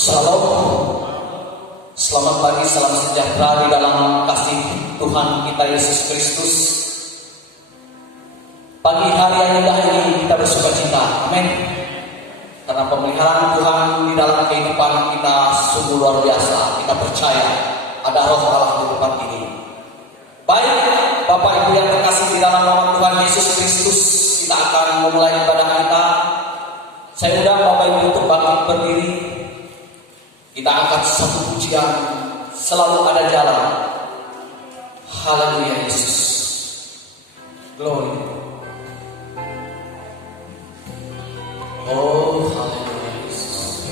Shalom, selamat pagi, salam sejahtera di dalam kasih Tuhan kita Yesus Kristus. Pagi hari yang indah ini kita bersuka cita, amin. Karena pemeliharaan Tuhan di dalam kehidupan kita sungguh luar biasa. Kita percaya ada roh Allah di tempat ini. Baik, Bapak Ibu yang terkasih di dalam nama Tuhan Yesus Kristus, kita akan memulai ibadah kita. Saya undang Bapak Ibu untuk bangkit berdiri. Kita angkat satu pujian, selalu ada jalan. Haleluya Yesus. Glory. Oh, haleluya Yesus.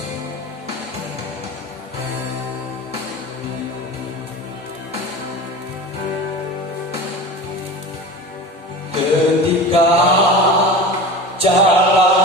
Ketika jalan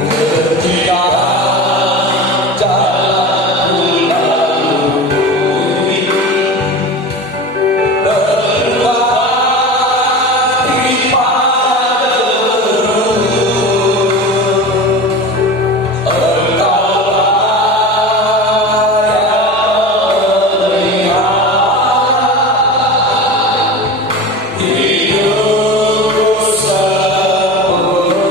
ketika jalanku lalui berhati padamu, Engkaulah yang melihat hidupku sempurna.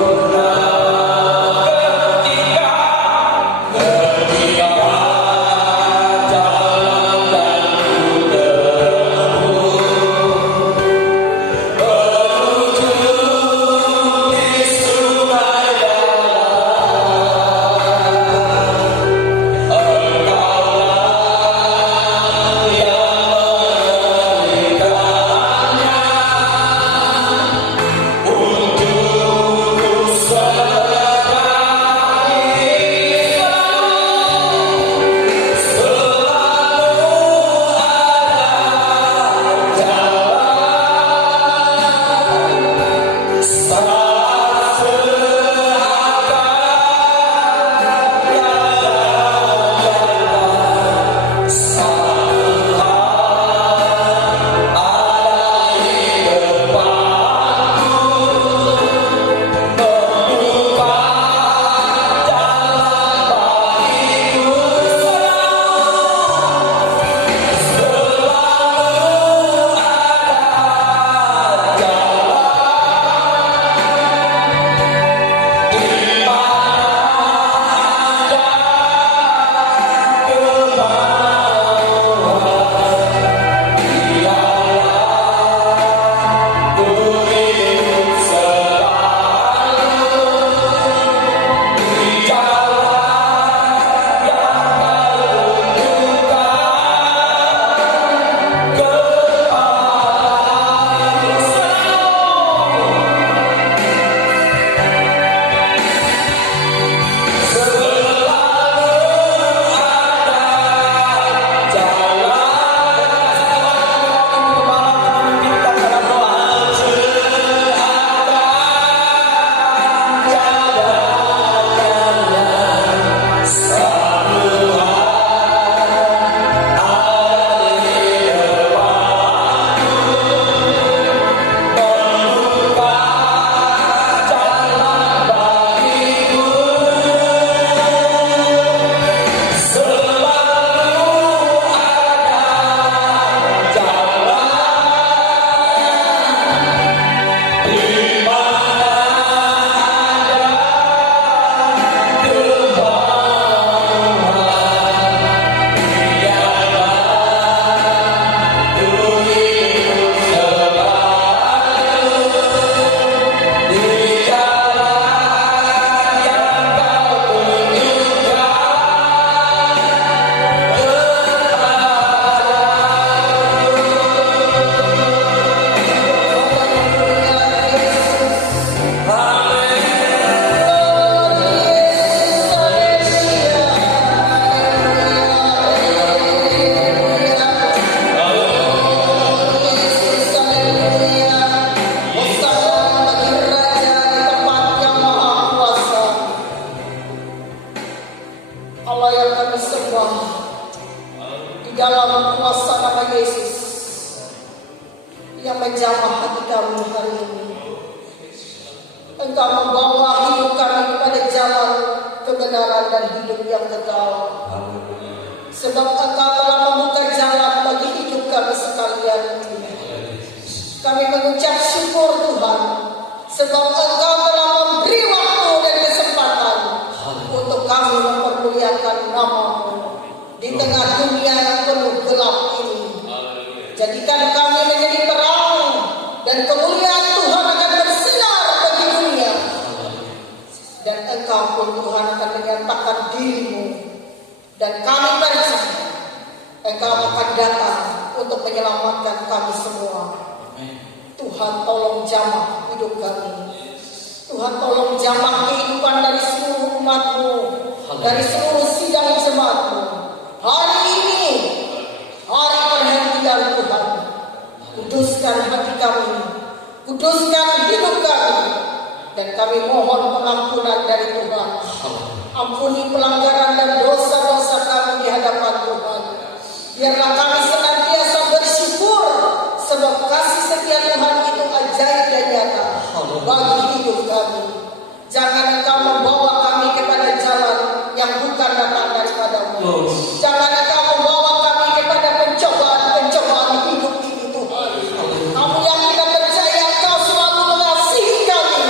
dalam kuasa nama Yesus yang menjamah hati kami hari ini. Engkau membawa hidup kami pada jalan kebenaran dan hidup yang kekal. Sebab Engkau telah membuka jalan bagi hidup kami sekalian. Kami mengucap syukur Tuhan, sebab Engkau telah memberi waktu dan kesempatan untuk kami mempermuliakan nama-Mu di tengah dunia yang penuh gelap ini. Jadikan kami menjadi terang, dan kemuliaan Tuhan akan bersinar bagi dunia. Dan Engkau pun Tuhan akan menyatakan diri-Mu, dan kami percaya Engkau akan datang untuk menyelamatkan kami semua. Tuhan tolong jamah hidup kami. Tuhan tolong jamah kehidupan dari seluruh umat-Mu, dari seluruh sidang jemaat-Mu. Hari ini, hari perhentian Tuhan, kuduskan hati kami, kuduskan hidup kami, dan kami mohon pengampunan dari Tuhan. Ampuni pelanggaran dan dosa-dosa kami di hadapan Tuhan. Biarlah kami senantiasa bersyukur sebab kasih setia Tuhan itu ajaib dan nyata bagi hidup kami. Jangan Engkau membawa kami kepada jalan yang bukan datang daripada-Mu. Jangan Engkau membawa kami kepada pencobaan-pencobaan hidup ini Tuhan. Kami yakin dan percaya Engkau selalu mengasihi kami,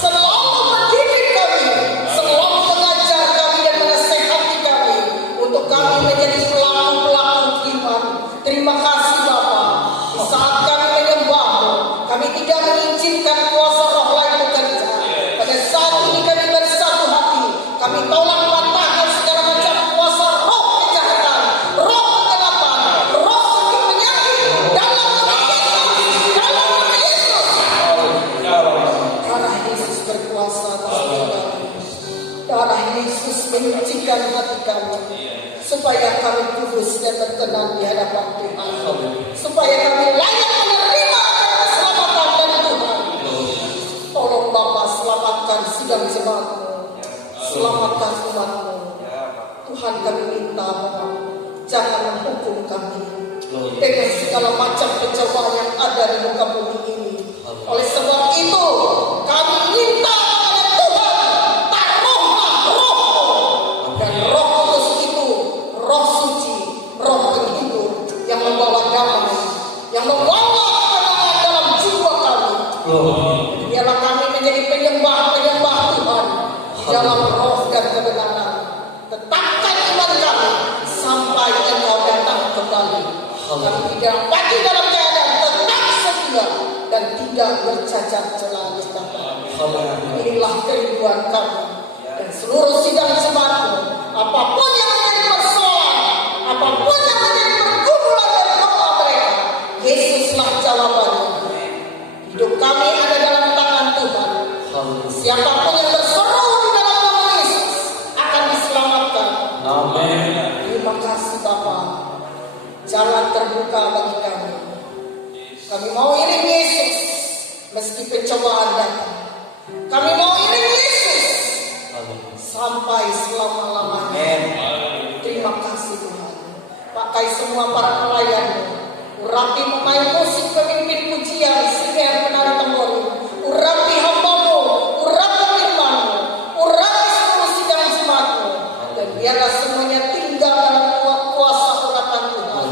selalu mendidik kami, selalu mengajar kami dan menasehati kami untuk kami menjadi pelaku-pelaku iman. Terima kasih Bapa. Di saat kami menyembah-Mu, kami tidak mengizinkan kuasa roh lain bekerja. Pada saat ini kami bersatu hati, kami tolak patahkan segala macam kuasa roh kejahatan, roh kegelapan, roh sakit penyakit dalam nama Yesus, dalam nama Yesus. Darah Yesus berkuasa atas kami. Darah Yesus menyucikan hati kami, supaya kami kudus dan berkenan di hadapan Tuhan, supaya kami layak menerima keselamatan dari Tuhan. Tolong Bapa, selamatkan sidang jemaat-Mu, selamatkan umat-Mu. Tuhan, kami minta Bapa, jangan menghukum kami dengan segala macam pencobaan yang ada di muka bumi ini. Oleh sebab itu, kami minta kepada Tuhan, taruhlah roh-Mu, dan roh kudus itu, roh suci, roh penghibur yang membawa damai, yang membawa ketenangan dalam jiwa kami. Biarlah kami menjadi penyembah-penyembah Tuhan di dalam roh dan kebenaran. Tetapkan iman kami sampai Engkau datang kembali. Kami tidak mati dalam keadaan tetap setia dan tidak bercacat celah di hadapan. Inilah kerinduan kami dan seluruh sidang jemaat-Mu. Apapun yang menjadi persoalan, apapun yang menjadi pergumulan dan doa mereka, Yesuslah jawabannya. Hidup kami ada dalam tangan Tuhan. Siapapun yang berseru di dalam nama Yesus akan diselamatkan. Amin. Terima kasih Bapa. Jalan terbuka bagi kami. Kami mau iring Yesus meski pencobaan datang. Kami mau iring Yesus sampai selama-lamanya. Terima kasih Tuhan. Pakai semua para pelayan-Mu. Urapi pemain musik, pemimpin pujian, singer, penari temurun. Urapi hamba-Mu, urapi firman-Mu, urapi seluruh sidang jemaat-Mu. Dan biarlah semuanya tinggal dalam kuasa urapan Tuhan.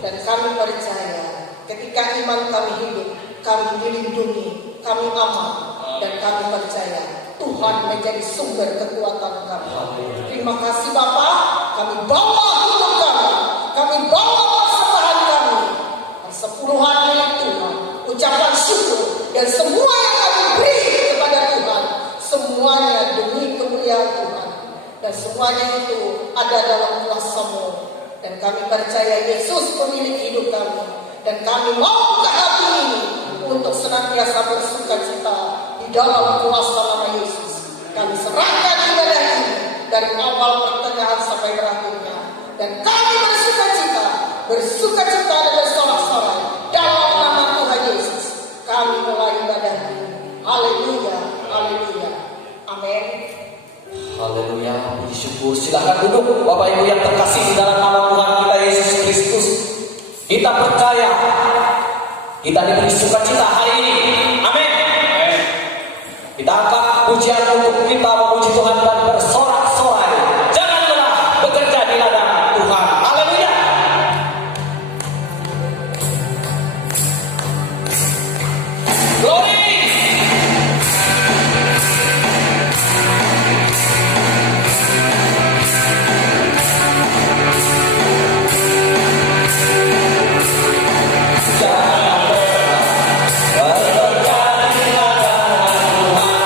Dan kami percaya ketika iman kami hidup, kami dilindungi, kami aman. Dan kami percaya Tuhan menjadi sumber kekuatan kami. Terima kasih Bapa. Kami bawa hidup kami bawa persembahan kami, persepuluhan milik Tuhan, ucapan syukur dan semua yang kami beri kepada Tuhan, semuanya demi kemuliaan Tuhan, dan semuanya itu ada dalam kuasa-Mu. Dan kami percaya Yesus pemilik hidup kami, dan kami mau buka hati ini untuk senantiasa bersukacita di dalam kuasa nama Yesus. Kami serahkan ibadah ini dari awal pertengahan sampai berakhirnya, dan kami bersukacita dan bersorak-sorai dalam nama Tuhan Yesus. Kami mulai ibadah ini. Haleluya, haleluya, amin. Haleluya, puji syukur. Silakan duduk Bapak Ibu yang terkasih di dalam nama Tuhan kita Yesus Kristus. Kita percaya kita diberi sukacita hari ini. Amin. Kita angkat pujian untuk kita memuji Tuhan dan bersorak-sorai. Jangan pernah bekerja di ladang Tuhan. Haleluya. Glory. Jangan pernah bekerja di ladang Tuhan.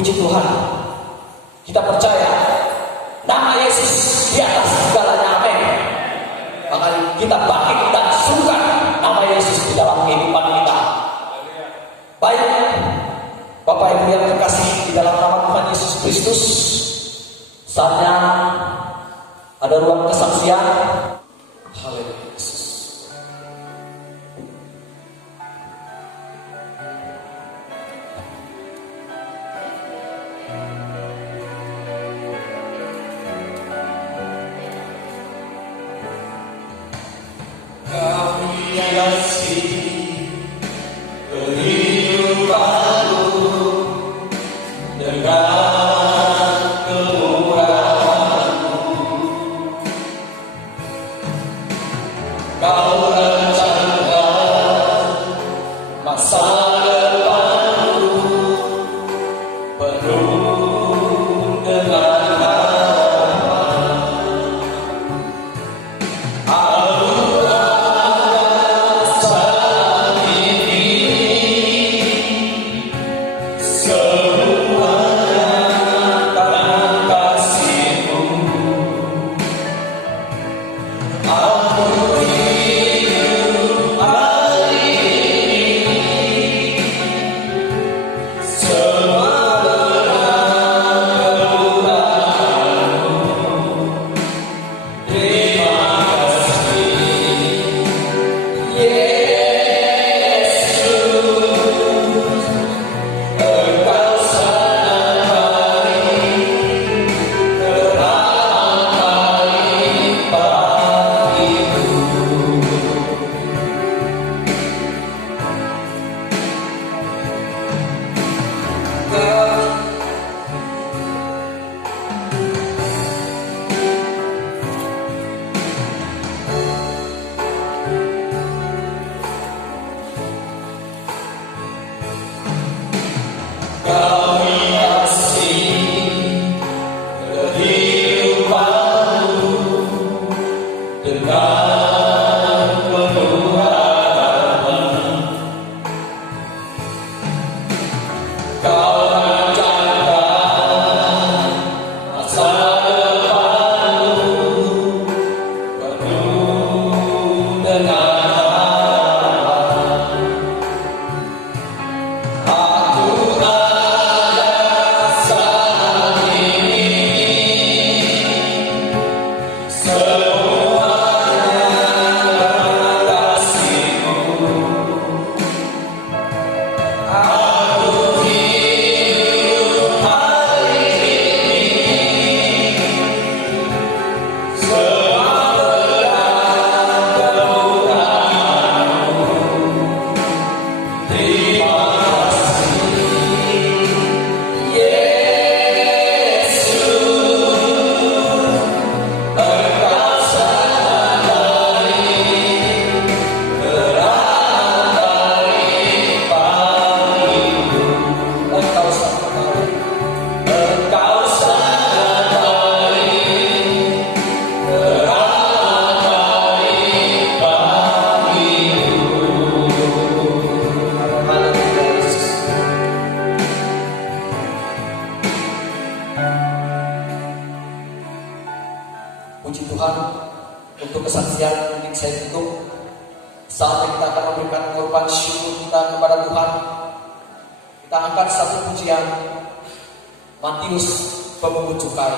Puji Tuhan, kita percaya nama Yesus di atas segalanya, amin. Makanya kita bangkit dan sungkan nama Yesus di dalam kehidupan kita. Baik, Bapak Ibu yang terkasih di dalam nama Tuhan Yesus Kristus, saatnya ada ruang kesaksian. Haleluya. Puji Tuhan untuk kesaksian yang ingin saya tutup. Saatnya kita akan memberikan korban syukur kita kepada Tuhan. Kita angkat satu pujian Matius pemungut cukai.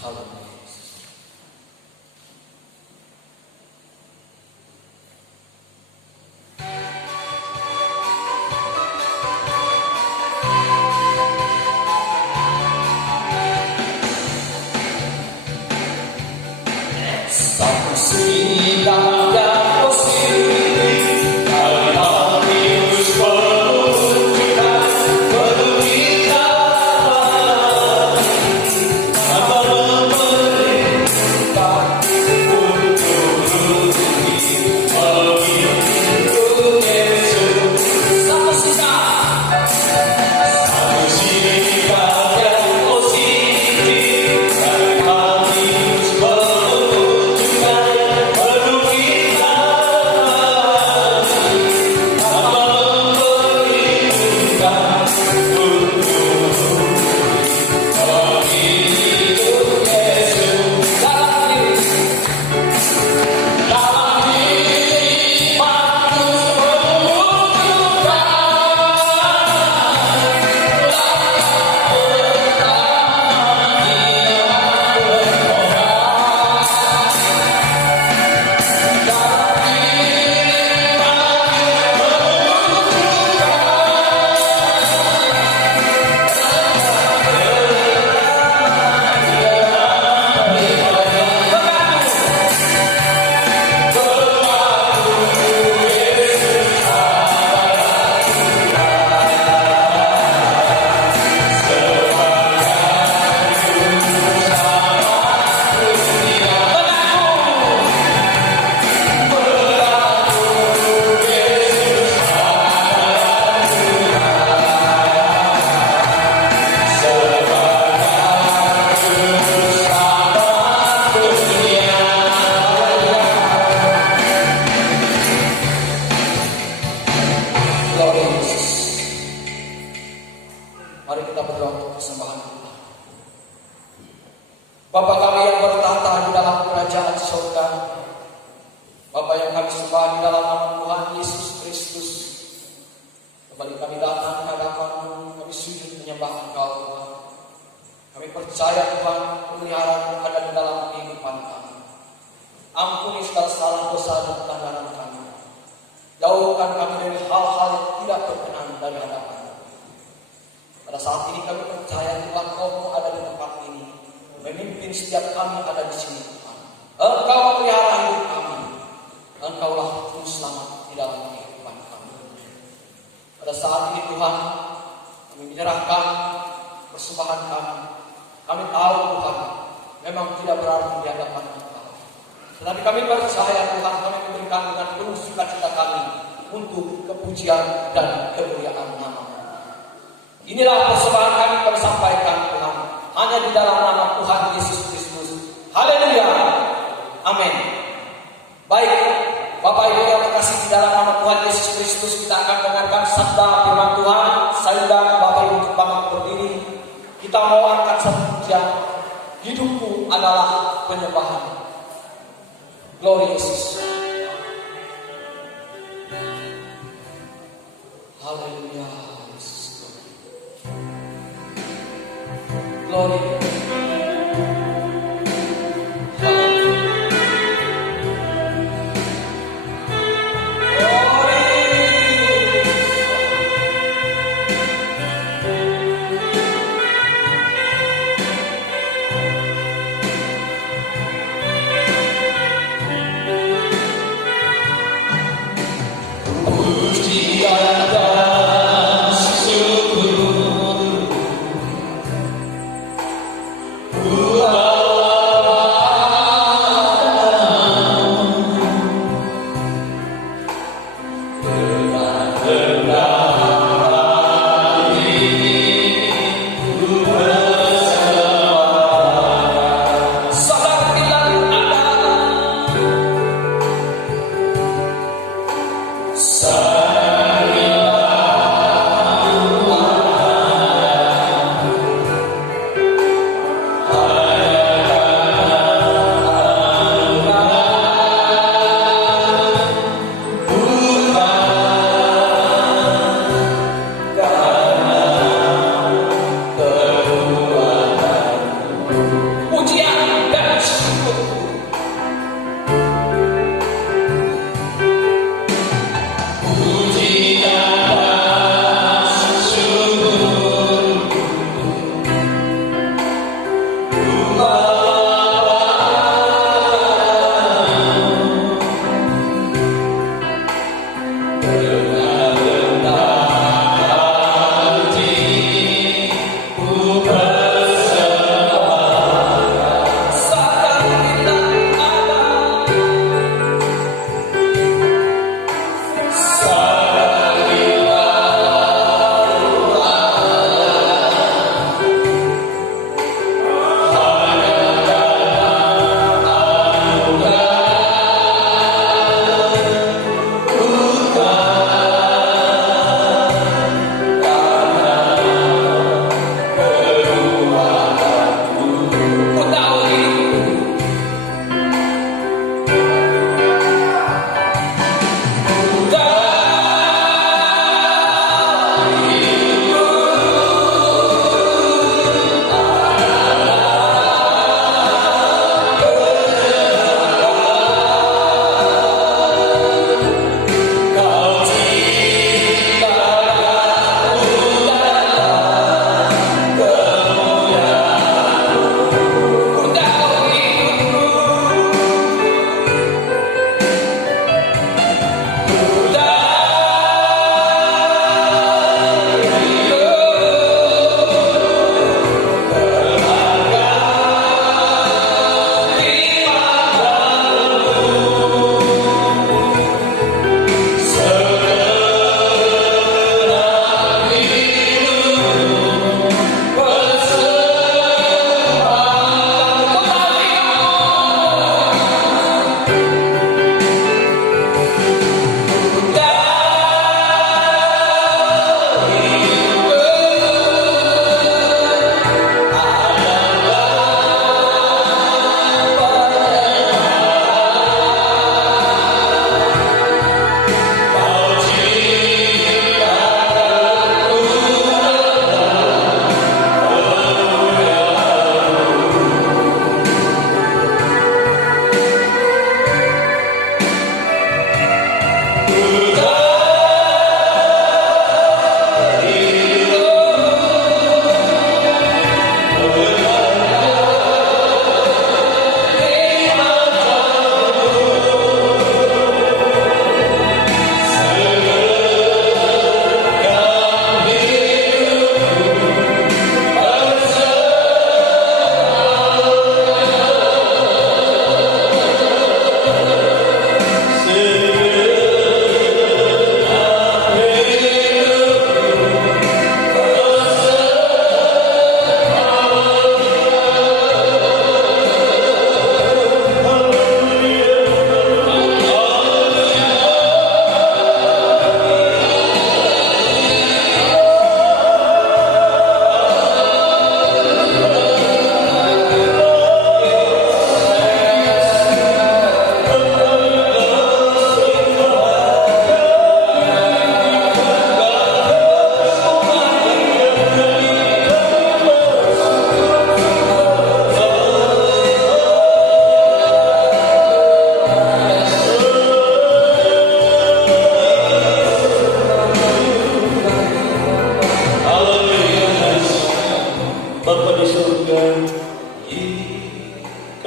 Haleluya. Satu sidang yang positif, Matius pemungut cukai, penuh kita, apa Mari kita berdoa untuk persembahan kita. Bapa kami yang bertahta di dalam kerajaan surga, Bapa yang kami sembah di dalam nama Tuhan Yesus Kristus, kembali kami datang ke hadapan-Mu, kami sujud menyembah Engkau Tuhan. Kami percaya Tuhan, pemeliharaan ada di dalam kehidupan kami. Ampuni segala salah dosa dan pelanggaran kami. Jauhkan kami dari hal-hal yang tidak berkenan dari hadapan-Mu. Pada saat ini kami percaya Tuhan, Kau ada di tempat ini, memimpin setiap kami ada di sini Tuhan. Engkau memelihara hidup kami. Engkaulah juru selamat di dalam kehidupan kami. Pada saat ini Tuhan, kami menyerahkan persembahan kami. Kami tahu Tuhan, memang tidak berarti di hadapan Engkau. Tetapi kami percaya Tuhan, kami memberikan dengan penuh sukacita kami untuk kepujian dan kemuliaan nama-Mu. Inilah persembahan kami sampaikan Tuhan, hanya di dalam nama Tuhan Yesus Kristus. Haleluya. Amin. Baik, Bapak Ibu yang terkasih di dalam nama Tuhan Yesus Kristus, kita akan dengarkan sabda firman Tuhan. Saya undang Bapak Ibu untuk bangkit berdiri. Kita mau angkat satu pujian. Hidupku adalah penyembahan. Glory Yesus. Haleluya. Glory.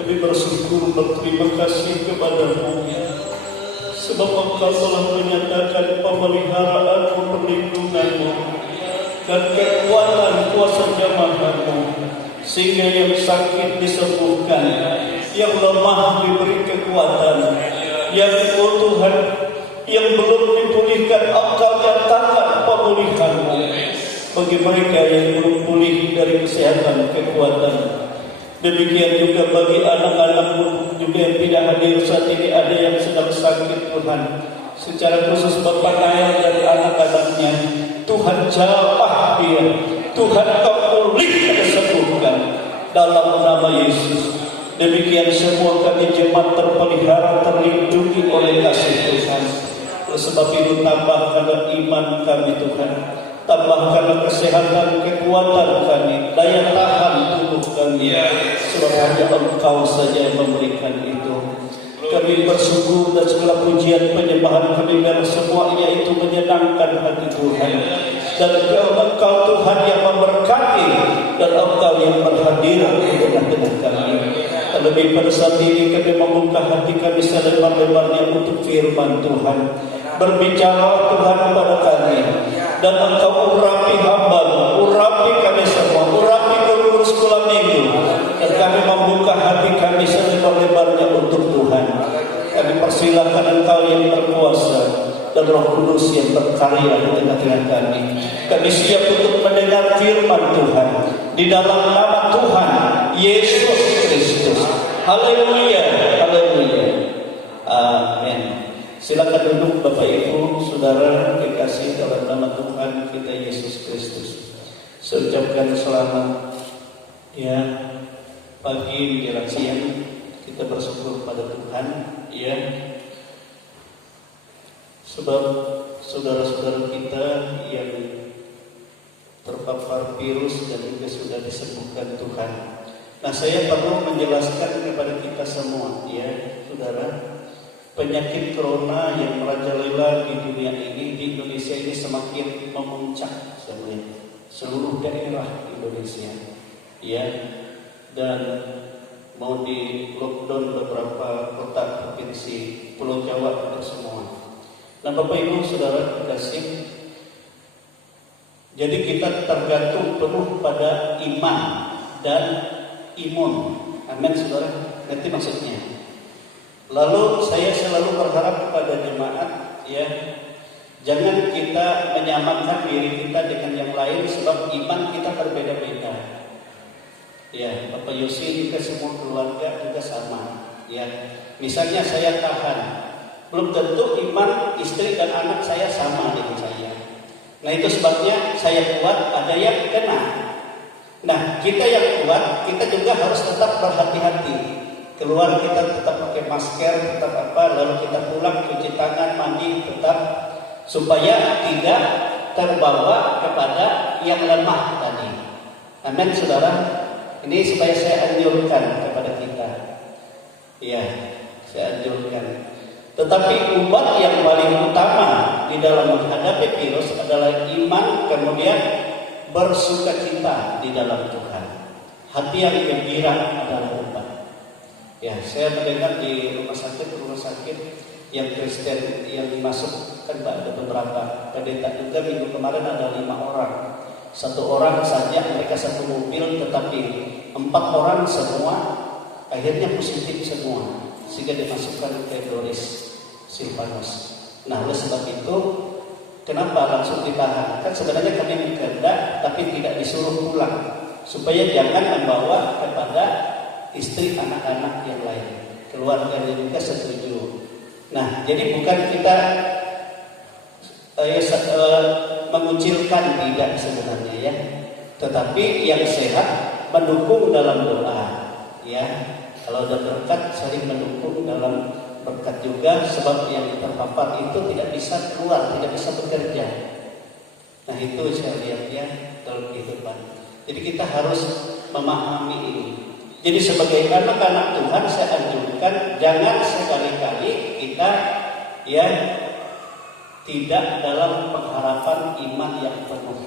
Kami bersyukur berterima kasih kepada-Mu, sebab Engkau telah menyatakan pemeliharaan-Mu, perlindungan-Mu, dan kekuatan kuasa jamaah-Mu, sehingga yang sakit disembuhkan, yang lemah diberi kekuatan, yang Tuhan yang belum dipulihkan Engkau nyatakan pemulihan-Mu. Bagi mereka yang belum pulih dari kesehatan, kekuatan, demikian juga bagi anak-anak-Mu juga yang tidak hadir saat ini, ada yang sedang sakit Tuhan. Secara khusus Bapak Naya dan anak-anaknya, Tuhan jamah dia, Tuhan Kau pulihkan dan sembuhkan dalam nama Yesus. Demikian semua kami jemaat terpelihara, terlindungi oleh kasih Tuhan. Oleh sebab itu tambahkanlah iman kami Tuhan, tambahkanlah kesehatan, kekuatan kami, daya tahan tubuh kami, sebab hanya Engkau saja yang memberikan itu. Kami bersyukur dan segala pujian penyembahan kami dan semua yaitu menyenangkan hati Tuhan. Dan Engkau Tuhan yang memberkati, dan Engkau yang berhadir di tengah-tengah kami. Terlebih pada saat ini kami membuka hati kami selebar-lebarnya untuk firman Tuhan. Berbicara Tuhan kepada kami, dan Engkau urapi hamba-Mu, urapi kami semua, urapi guru-guru sekolah minggu, dan kami membuka hati kami selebar-lebarnya untuk Tuhan. Kami persilahkan Engkau yang berkuasa dan Roh Kudus yang berkarya di tengah-tengah kami. Kami siap untuk mendengar firman Tuhan di dalam nama Tuhan Yesus Kristus. Haleluya, haleluya, amin. Silakan duduk Bapak Ibu, Saudara kekasih dalam nama Tuhan kita Yesus Kristus. Saya ucapkan selamat ya pagi menjelang siang. Kita bersyukur pada Tuhan ya, sebab saudara-saudara kita yang terpapar virus dan juga sudah disembuhkan Tuhan. Nah, saya perlu menjelaskan kepada kita semua ya, Saudara, penyakit corona yang merajalela di dunia ini, di Indonesia ini semakin memuncak seluruh daerah Indonesia ya, dan mau di lockdown beberapa kota provinsi Pulau Jawa dan semua. Nah, Bapak Ibu Saudara kekasih, jadi kita tergantung penuh pada iman dan imun. Amin Saudara, ngerti maksudnya? Lalu saya selalu berharap kepada jemaat ya, jangan kita menyamakan diri kita dengan yang lain, sebab iman kita berbeda-beda. Ya, Bapak Yosi juga semua keluarga juga sama. Ya, misalnya saya tahan, belum tentu iman istri dan anak saya sama dengan saya. Nah, itu sebabnya saya kuat, ada yang kena. Nah, kita yang kuat, kita juga harus tetap berhati-hati. Keluar kita tetap pakai masker, tetap apa, lalu kita pulang cuci tangan, mandi, tetap, supaya tidak terbawa kepada yang lemah tadi. Amin Saudara. Ini supaya saya anjurkan kepada kita. Ya, saya anjurkan. Tetapi obat yang paling utama di dalam menghadapi virus adalah iman, kemudian bersukacita di dalam Tuhan. Hati yang gembira adalah obat. Ya, saya mendengar di rumah sakit yang Kristen yang masuk, kan ada beberapa pendeta juga. Minggu kemarin ada 5 orang. 1 orang saja, mereka 1 mobil, tetapi 4 orang semua akhirnya positif semua, sehingga dimasukkan ke Doris Silvanus. Nah, oleh sebab itu kenapa langsung ditahan? Kan sebenarnya kami berkehendak, tapi tidak disuruh pulang, supaya jangan membawa kepada istri anak-anak yang lain. Keluarganya juga setuju. Nah, jadi bukan kita mengucilkan, tidak sebenarnya ya, tetapi yang sehat mendukung dalam doa ya. Kalau ada berkat, saling mendukung dalam berkat juga, sebab yang terpapar itu tidak bisa keluar, tidak bisa bekerja. Nah, itu saya lihat ya dalam kehidupan. Jadi kita harus memahami ini. Jadi sebagai anak-anak Tuhan, saya anjurkan jangan sekali-kali kita ya tidak dalam pengharapan iman yang penuh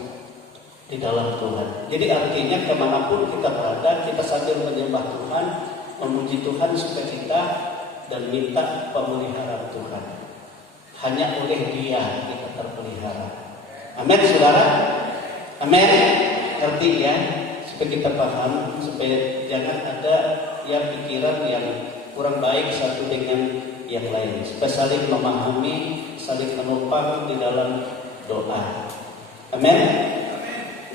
di dalam Tuhan. Jadi artinya kemanapun kita berada, kita sambil menyembah Tuhan, memuji Tuhan sukacita dan minta pemeliharaan Tuhan. Hanya oleh Dia kita terpelihara. Amin, saudara. Amin. Ngerti ya? Supaya kita paham, supaya jangan ada yang pikiran yang kurang baik satu dengan yang lain. Supaya saling memahami, saling menopang di dalam doa. Amin.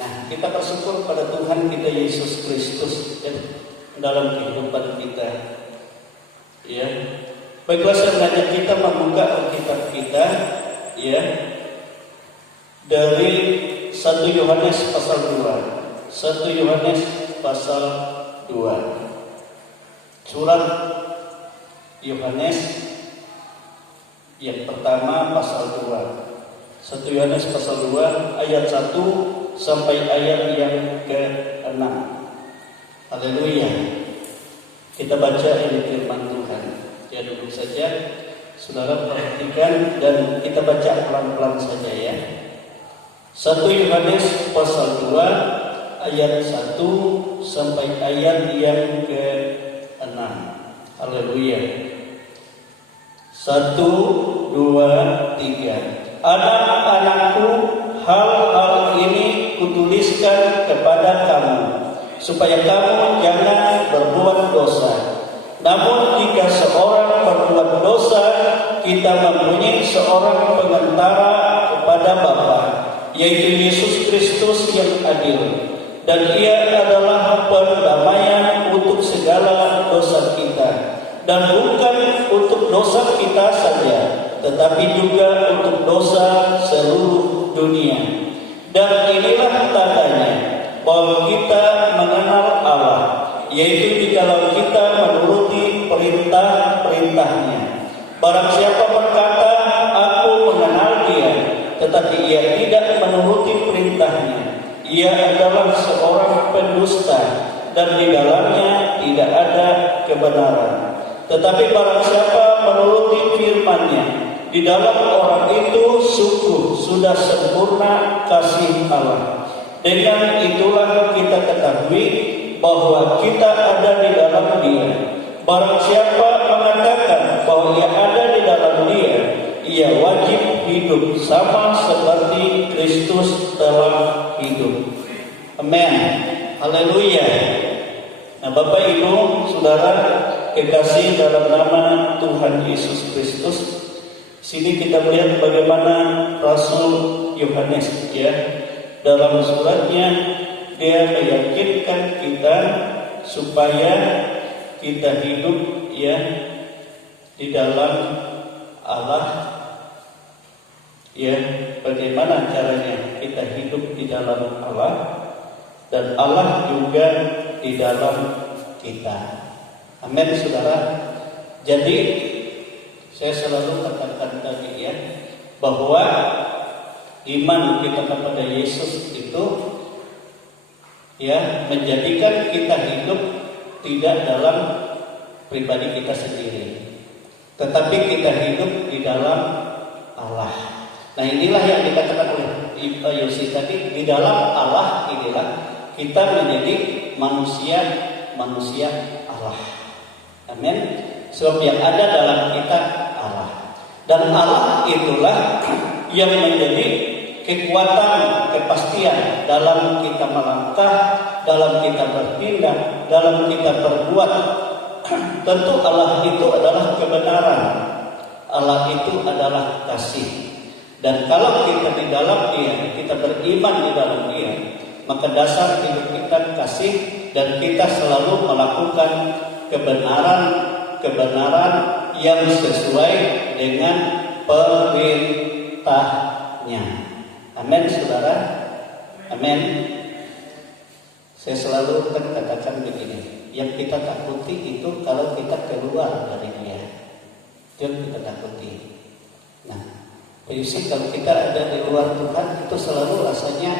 Nah, kita bersyukur pada Tuhan kita Yesus Kristus ya, dalam kehidupan kita. Ya. Baiklah, sebenarnya kita membuka Alkitab kita ya dari 1 Yohanes pasal 2. 1 Yohanes pasal 2. Surat Yohanes yang pertama pasal 2. 1 Yohanes pasal 2 ayat 1 sampai ayat yang ke-6. Haleluya. Kita baca ini firman Tuhan. Ya, duduk saja, saudara perhatikan dan kita baca pelan-pelan saja ya. 1 Yohanes pasal 2 ayat 1 sampai ayat yang ke-6. Haleluya. 1, 2, 3. Anak-anakku, hal-hal ini kutuliskan kepada kamu, supaya kamu jangan berbuat dosa. Namun jika seorang berbuat dosa, kita mempunyai seorang pengantara kepada Bapa, yaitu Yesus Kristus yang adil. Dan Ia adalah pendamaian untuk segala dosa kita. Dan bukan untuk dosa kita saja, tetapi juga untuk dosa seluruh dunia. Dan inilah tandanya bahwa kita mengenal Allah, yaitu jikalau kita menuruti perintah-perintahnya. Barang siapa berkata, aku mengenal Dia, tetapi ia tidak menuruti perintahnya, ia adalah seorang pendusta, dan di dalamnya tidak ada kebenaran. Tetapi barang siapa menuruti firman-Nya, di dalam orang itu sungguh sudah sempurna kasih Allah. Dengan itulah kita ketahui bahwa kita ada di dalam Dia. Barang siapa mengatakan bahwa ia ada di dalam Dia, ia wajib hidup sama seperti Kristus telah hidup. Amin. Haleluya. Nah, Bapak Ibu, Saudara kekasih dalam nama Tuhan Yesus Kristus, sini kita melihat bagaimana Rasul Yohanes ya, dalam suratnya dia meyakinkan kita supaya kita hidup ya di dalam Allah. Ya, bagaimana caranya kita hidup di dalam Allah dan Allah juga di dalam kita. Amin, saudara. Jadi saya selalu katakan tadi ya, bahwa iman kita kepada Yesus itu ya menjadikan kita hidup tidak dalam pribadi kita sendiri, tetapi kita hidup di dalam Allah. Nah, inilah yang dikatakan oleh Yosi tadi, di dalam Allah inilah kita menjadi manusia Allah. Amin. Sebab yang ada dalam kita Allah, dan Allah itulah yang menjadi kekuatan, kepastian dalam kita melangkah, dalam kita berpindah, dalam kita berbuat. Tentu Allah itu adalah kebenaran, Allah itu adalah kasih. Dan kalau kita di dalam Dia, kita beriman di dalam Dia, maka dasar hidup kita kasih, dan kita selalu melakukan kebenaran yang sesuai dengan perintahnya. Amin, saudara. Amin. Saya selalu katakan begini, yang kita takuti itu kalau kita keluar dari Dia, itu yang kita takuti. Nah, prinsip kalau kita ada di luar Tuhan itu selalu rasanya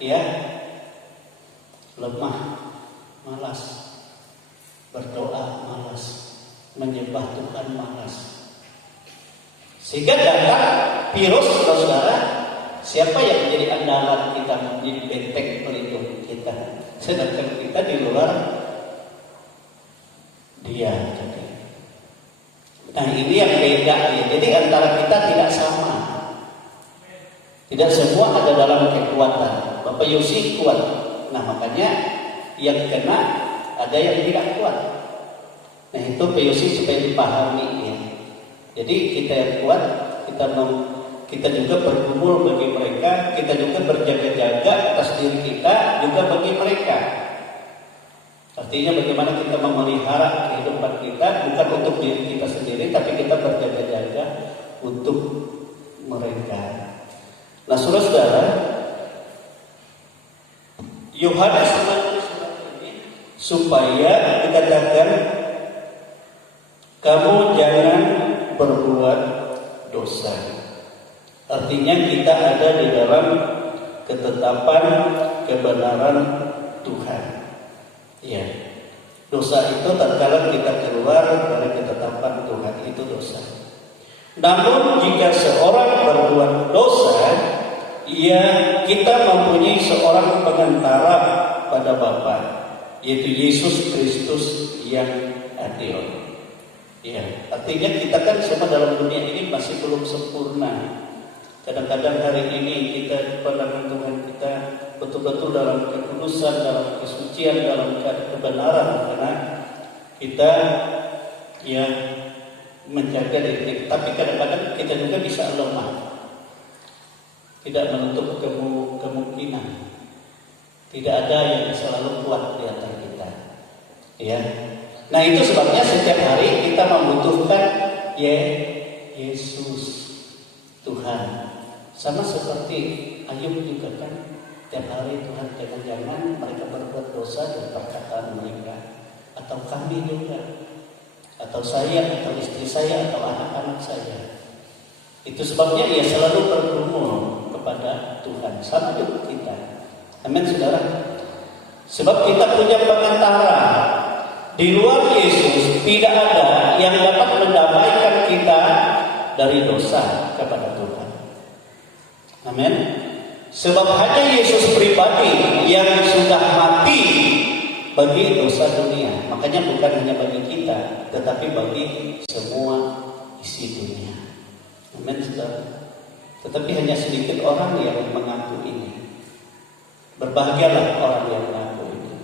ya lemah, malas, berdoa malas, menyembah Tuhan malas. Sehingga datang virus, saudara. Siapa yang menjadi andalan kita, menjadi benteng pelindung kita? Sedangkan kita di luar Iya, jadi. Nah ini yang beda ya. Jadi antara kita tidak sama. Tidak semua ada dalam kekuatan. Bapak Yosi kuat. Nah makanya yang kena ada yang tidak kuat. Nah itu Pak Yosi supaya dipahami ya. Jadi kita yang kuat, kita juga bergumul bagi mereka, kita juga berjaga-jaga atas diri kita juga bagi mereka. Artinya bagaimana kita memelihara kehidupan kita bukan untuk diri kita sendiri, tapi kita berjaga-jaga untuk mereka. Nah, saudara-saudara, Yohanes menulis surat ini supaya dikatakan kamu jangan berbuat dosa. Artinya kita ada di dalam ketetapan kebenaran Tuhan. Ya, dosa itu tatkala kita keluar dari ketetapan Tuhan itu dosa. Namun jika seorang berbuat dosa, ya kita mempunyai seorang pengantara pada Bapa, yaitu Yesus Kristus yang adil. Ya, artinya kita kan semua dalam dunia ini masih belum sempurna. Kadang-kadang hari ini kita pandangan Tuhan kita betul-betul dalam kekudusan, dalam kesucian, dalam kebenaran, karena kita ya menjaga diri. Tapi kadang-kadang kita juga bisa lemah, tidak menutup kemungkinan. Tidak ada yang selalu kuat di antara kita. Ya. Nah itu sebabnya setiap hari kita membutuhkan Yesus Tuhan. Sama seperti Ayub juga kan, tiap hari Tuhan jangan mereka berbuat dosa dari perkataan mereka, atau kami juga, atau saya, atau istri saya, atau anak-anak saya. Itu sebabnya ia selalu bergumul kepada Tuhan. Sama juga kita. Amin saudara. Sebab kita punya pengantara. Di luar Yesus tidak ada yang dapat mendamaikan kita dari dosa kepada Tuhan. Amin. Sebab hanya Yesus pribadi yang sudah mati bagi dosa dunia. Makanya bukan hanya bagi kita, tetapi bagi semua isi dunia. Amin saudara. Tetapi hanya sedikit orang yang mengaku ini. Berbahagialah orang yang mengaku ini.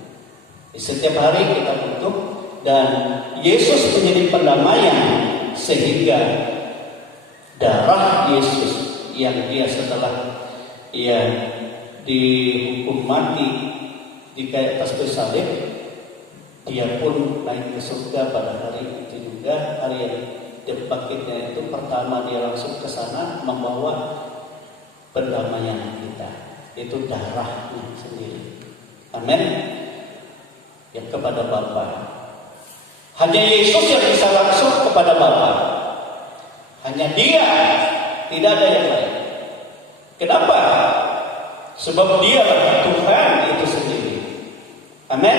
Setiap hari kita butuh, dan Yesus menjadi pendamaian, sehingga darah Yesus yang dia setelah ia dihukum mati di atas kayu salib, dia pun naik ke surga pada hari itu juga. Hari yang dibangkitnya itu pertama dia langsung ke sana membawa pendamaian kita, itu darahnya sendiri. Amin. Yang kepada Bapa. Hanya Yesus yang bisa langsung kepada Bapa. Hanya Dia, tidak ada yang lain. Kenapa? Sebab Dialah Tuhan itu sendiri. Amin.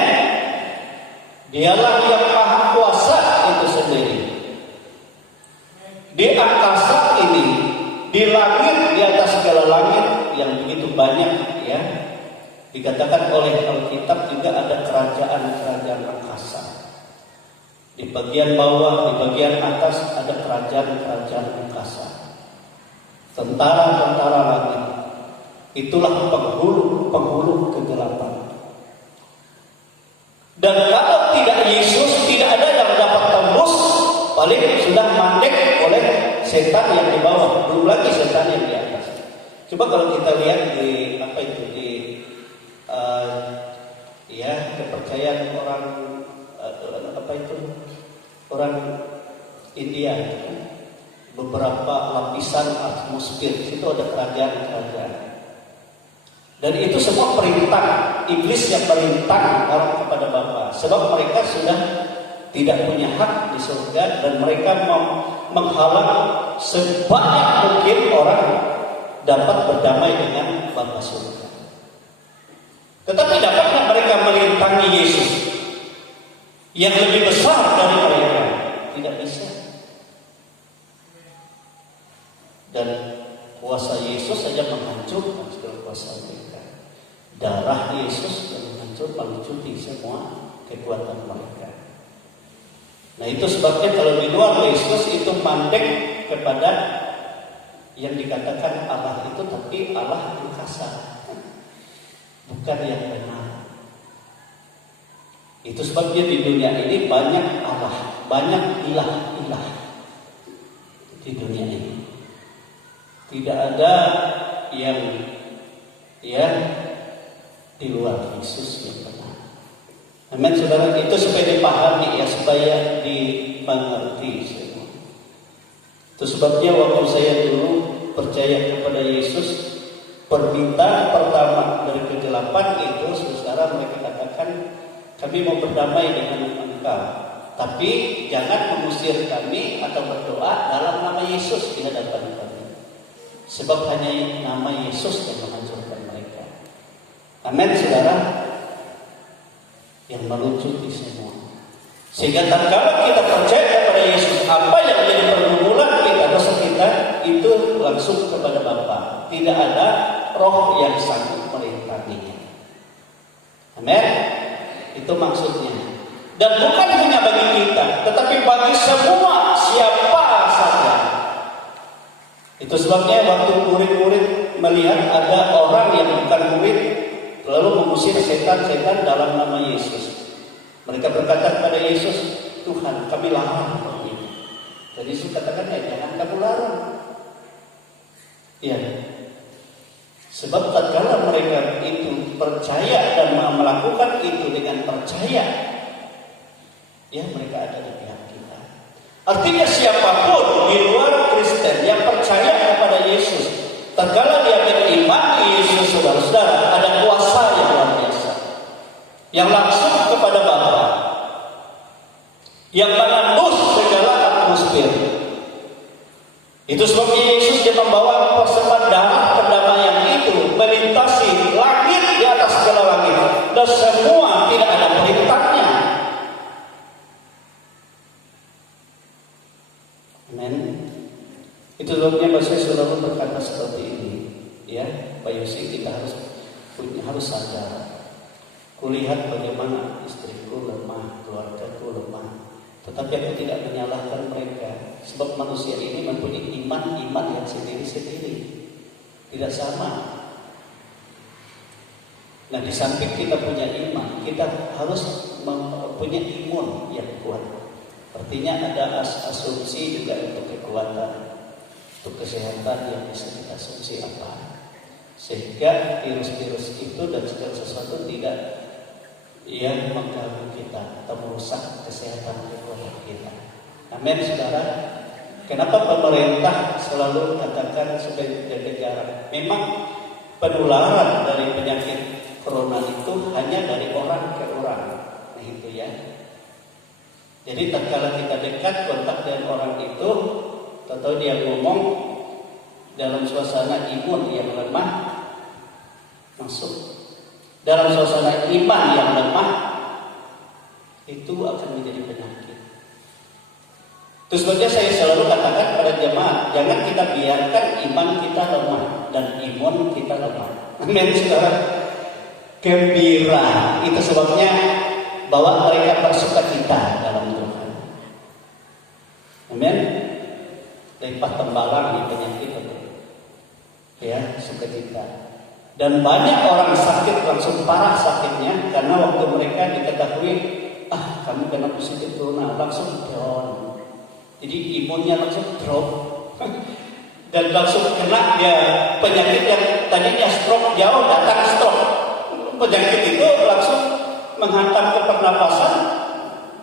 Dialah yang maha kuasa itu sendiri. Di angkasa ini, di langit, di atas segala langit yang begitu banyak, ya, dikatakan oleh Alkitab juga ada kerajaan-kerajaan angkasa. Di bagian bawah, di bagian atas ada kerajaan-kerajaan angkasa. Tentara-tentara langit. Itulah penghulu kegelapan. Dan kalau tidak Yesus, tidak ada yang dapat tembus, paling sudah mandek oleh setan yang di bawah, belum lagi setan yang di atas. Coba kalau kita lihat di kepercayaan orang orang India, beberapa lapisan atmosfer itu ada kerajaan-kerajaan. Dan itu semua perintah iblis yang perintah orang kepada Bapa. Sebab mereka sudah tidak punya hak di surga, dan mereka menghalang sebanyak mungkin orang dapat berdamai dengan Bapa surga. Tetapi dapatkah mereka merintangi Yesus yang lebih besar dari mereka? Tidak bisa. Dan kuasa Yesus saja menghancurkan segala kuasa mereka. Darah Yesus yang menghancurkan, mencuci semua kekuatan mereka. Nah itu sebabnya kalau di luar Yesus itu mandek kepada yang dikatakan Allah itu, tapi Allah yang kasar, bukan yang benar. Itu sebabnya di dunia ini banyak Allah, banyak ilah-ilah di dunia ini. Tidak ada yang di luar Yesus yang benar. Amin, saudara. Itu supaya dipahami ya, supaya dimengerti semua. Itu sebabnya waktu saya dulu percaya kepada Yesus, permintaan pertama dari kegelapan itu, saudara, mereka katakan, kami mau berdamai dengan Engkau, tapi jangan mengusir kami atau berdoa dalam nama Yesus di hadapan kami. Sebab hanya nama Yesus yang menghancurkan mereka. Amin, saudara. Yang melucuti semua. Sehingga tatkala kita percaya kepada Yesus, apa yang menjadi pergumulan kita, dosa kita, itu langsung kepada Bapa. Tidak ada roh yang sanggup melintasinya. Amin. Itu maksudnya. Dan bukan hanya bagi kita, tetapi bagi semua, siapa saja. Itu sebabnya waktu murid-murid melihat ada orang yang bukan murid lalu mengusir setan-setan dalam nama Yesus, mereka berkata kepada Yesus, Tuhan, kami larang. Jadi Yesus katakan, ya jangan kamu larang. Ya. Sebab tatkala mereka itu percaya dan melakukan itu dengan percaya, ya mereka ada di pihak kita. Artinya siapapun di luar Kristen yang percaya kepada Yesus, tatkala dia beriman Yesus, saudara-saudara, ada kuasa yang luar biasa, yang langsung kepada Bapa, yang menembus segala atmosfer. Itu sebabnya Yesus dia membawa persembahan darah perdamaian itu melintasi langit di atas segala langit, dan semua tidak ada perintahnya. Amen. Itu sebabnya saya selalu berkata seperti ini, ya, Pak Yosi, kita harus sadar. Kulihat bagaimana istriku lemah, keluargaku lemah, tetapi aku tidak menyalahkan mereka. Sebab manusia ini mempunyai iman yang sendiri-sendiri, tidak sama. Nah, di samping kita punya iman, kita harus mempunyai imun yang kuat. Artinya ada asumsi juga untuk kekuatan, untuk kesehatan yang bisa kita asumsi apa, sehingga virus-virus itu dan segala sesuatu tidak mengganggu kita atau merusak kesehatan kekuatan kita. Amin, saudara. Kenapa pemerintah selalu katakan supaya jaga jarak? Memang penularan dari penyakit corona itu hanya dari orang ke orang. Nah itu ya. Jadi tatkala kita dekat kontak dengan orang itu, atau dia ngomong dalam suasana imun yang lemah, masuk. Dalam suasana iman yang lemah, itu akan menjadi penyakit. Terus sebabnya saya selalu katakan kepada jemaat, jangan kita biarkan iman kita lemah dan imun kita lemah. Amin, saudara. Gembira, itu sebabnya bahwa mereka bersukacita dalam Tuhan. Amin. Lipat tembalang di penyakit itu, ya, sukacita. Dan banyak orang sakit langsung parah sakitnya karena waktu mereka diketahui, kamu kena positif corona, langsung down. Jadi imunnya langsung drop dan langsung kena dia penyakit yang tadinya stroke jauh datang stroke. Penyakit itu langsung menghantam ke pernapasan,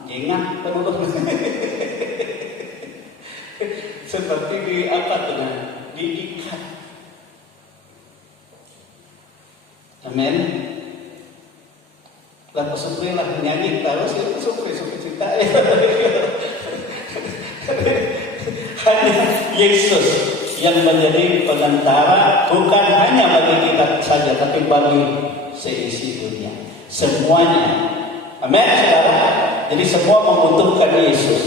jengah penuh. Seperti diikat. Amin. Lalu supaya nyanyi terus itu supaya cita. Hanya Yesus yang menjadi pengantara, bukan hanya bagi kita saja, tapi bagi seisi dunia, semuanya. Amin, saudara. Jadi semua membutuhkan Yesus.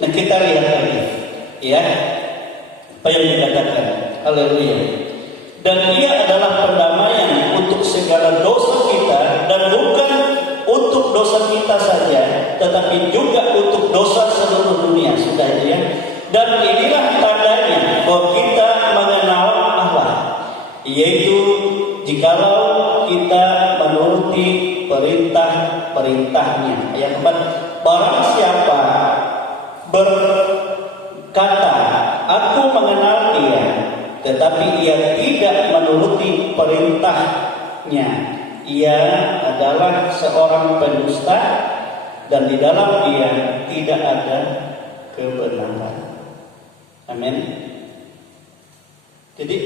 Nah kita lihat lagi, ya, apa yang dikatakan. Haleluya. Dan Ia adalah pendamaian untuk segala dosa kita dan bukan untuk dosa kita saja, tetapi juga untuk dosa seluruh dunia, sudah ya. Dan inilah tandanya bahwa kita mengenal Allah, yaitu jikalau kita menuruti perintah-perintahnya. Ayat 4, barang siapa berkata, aku mengenal dia, tetapi ia tidak menuruti perintahnya, ia adalah seorang pendusta, dan di dalam dia tidak ada kebenaran. Amin. Jadi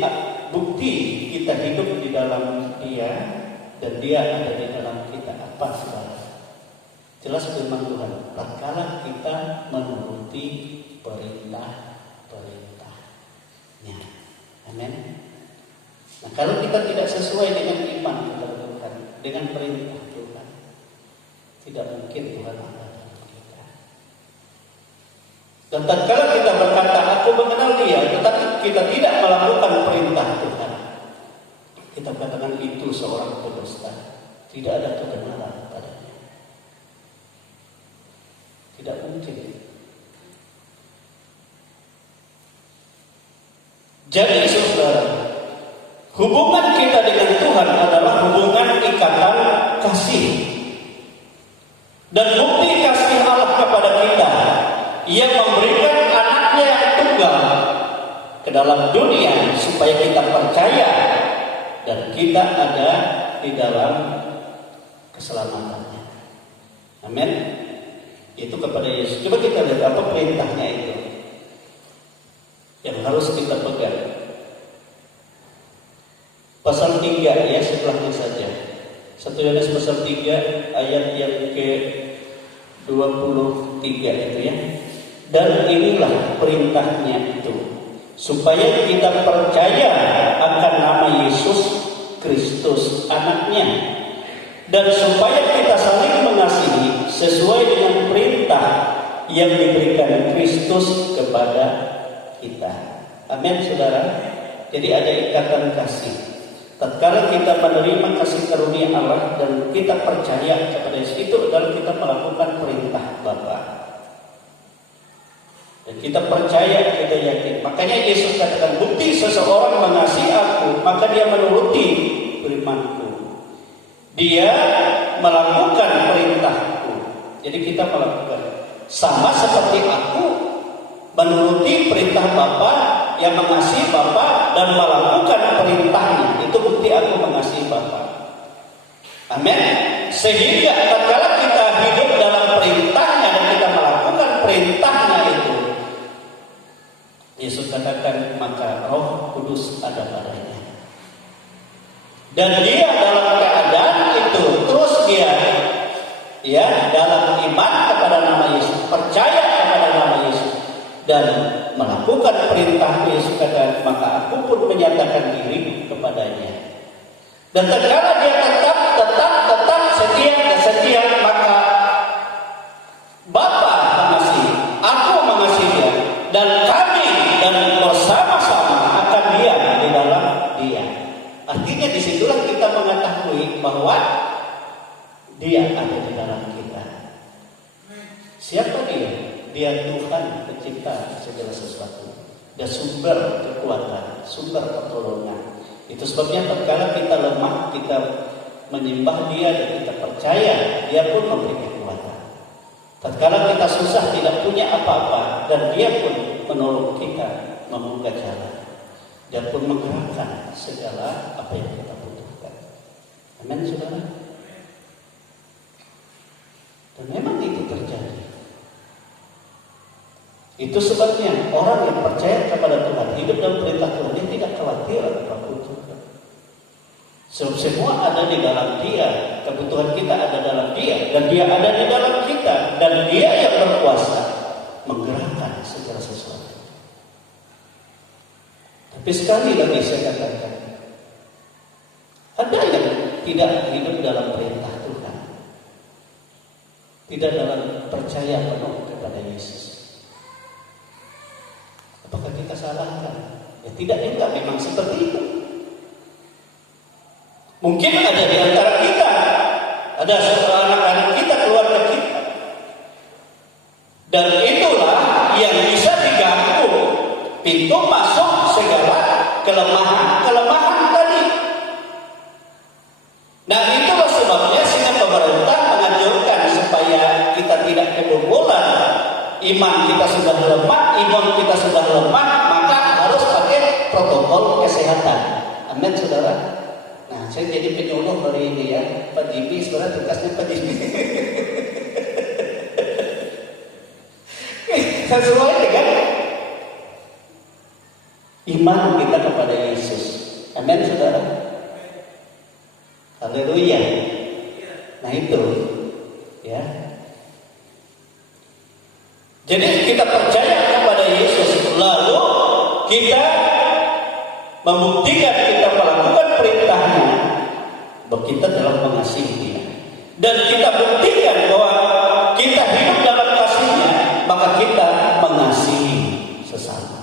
bukti kita hidup di dalam dia dan dia ada di dalam kita apa, saudara? Jelas firman Tuhan, tatkala kita menuruti perintah-perintahnya. Amin. Nah, kalau kita tidak sesuai dengan iman kepada Tuhan, dengan perintah Tuhan, tidak mungkin Tuhan ada dalam kita. Dan tatkala kita berkata, aku mengenal dia, tetapi kita tidak melakukan perintah Tuhan, kita katakan itu seorang pendusta, tidak ada kebenaran padanya. Tidak mungkin. Jadi saudara, hubungan kita dengan Tuhan adalah hubungan ikatan kasih. Dan bukti kasih Allah kepada kita, Ia memberikan anaknya yang tunggal ke dalam dunia supaya kita percaya dan kita ada di dalam keselamatannya. Amin. Itu kepada Yesus. Coba kita lihat apa perintahnya itu yang harus kita pegang. Pasal 3 ya, setelahnya saja. 1 Yohanes pasal 3 ayat yang ke-23 itu ya. Dan inilah perintahnya itu, supaya kita percaya akan nama Yesus Kristus anaknya, dan supaya kita saling mengasihi sesuai dengan perintah yang diberikan Kristus kepada kita. Amin, saudara. Jadi ada ikatan kasih. Tatkala kita menerima kasih karunia Allah dan kita percaya kepada Yesus, itu adalah kita melakukan perintah Bapa. Dan kita percaya, kita yakin. Makanya Yesus katakan, bukti seseorang mengasihi aku, maka dia menuruti firman-Ku. Dia melakukan perintah-Ku. Jadi kita melakukan sama seperti aku menuruti perintah Bapa, yang mengasihi Bapa dan melakukan perintahnya. Itu bukti aku mengasihi Bapa. Amin. Sehingga tatkala kita hidup dalam perintahnya dan kita melakukan perintahnya itu, Yesus katakan, maka Roh Kudus ada padanya. Dan dia dalam keadaan itu terus dia dalam iman kepada nama Yesus, percaya kepada nama Yesus dan melakukan perintah Yesus, katakan, maka aku pun menyatakan diri kepadanya. Dan tatkala dia tetap setia, maka Bapa mengasihi, aku mengasihi dia, dan kami dan bersama-sama akan diam di dalam dia. Artinya disitulah kita mengetahui bahwa dia ada di dalam kita. Siapa dia? Dia Tuhan pencipta segala sesuatu. Dia sumber kekuatan, sumber pertolongan. Itu sebabnya tatkala kita lemah, kita menyembah dia dan kita percaya, dia pun memberi kekuatan. Tatkala kita susah, tidak punya apa-apa, dan dia pun menolong kita, membuka jalan. Dia pun menggerakkan segala apa yang kita butuhkan. Amin, saudara. Dan memang itu terjadi. Itu sebabnya orang yang percaya kepada Tuhan, hidup dalam perintah Tuhan, dia tidak khawatir apapun juga. Sebab semua ada di dalam dia, kebutuhan kita ada dalam dia, dan dia ada di dalam kita, dan dia yang berkuasa menggerakkan segala sesuatu. Tapi sekali lagi saya katakan, ada yang tidak hidup dalam perintah Tuhan, tidak dalam percaya penuh kepada Yesus. Apakah kita salahkan? Ya tidak juga, memang seperti itu. Mungkin ada di antara kita, ada anak-anak kita, yang bisa diganggu pintu masuk segala kelemahan tadi. Nah, itulah sebabnya sehingga pemerintah menganjurkan supaya kita tidak kebobolan. Iman kita sudah lemah, maka harus pakai protokol kesehatan. Amin, saudara. Nah, saya jadi penyuluh hari ini ya, Pak Jimmy, sebenarnya tugasnya Pak Jimmy. Sesuai dengan iman kita kepada Yesus. Amin, saudara. Haleluya. Nah itu, ya. Jadi kita percaya kepada Yesus, lalu kita membuktikan kita melakukan perintahnya, bahwa kita dalam mengasihi Dia, dan kita buktikan bahwa kita hidup dalam kasih-Nya, maka kita mengasihi sesama.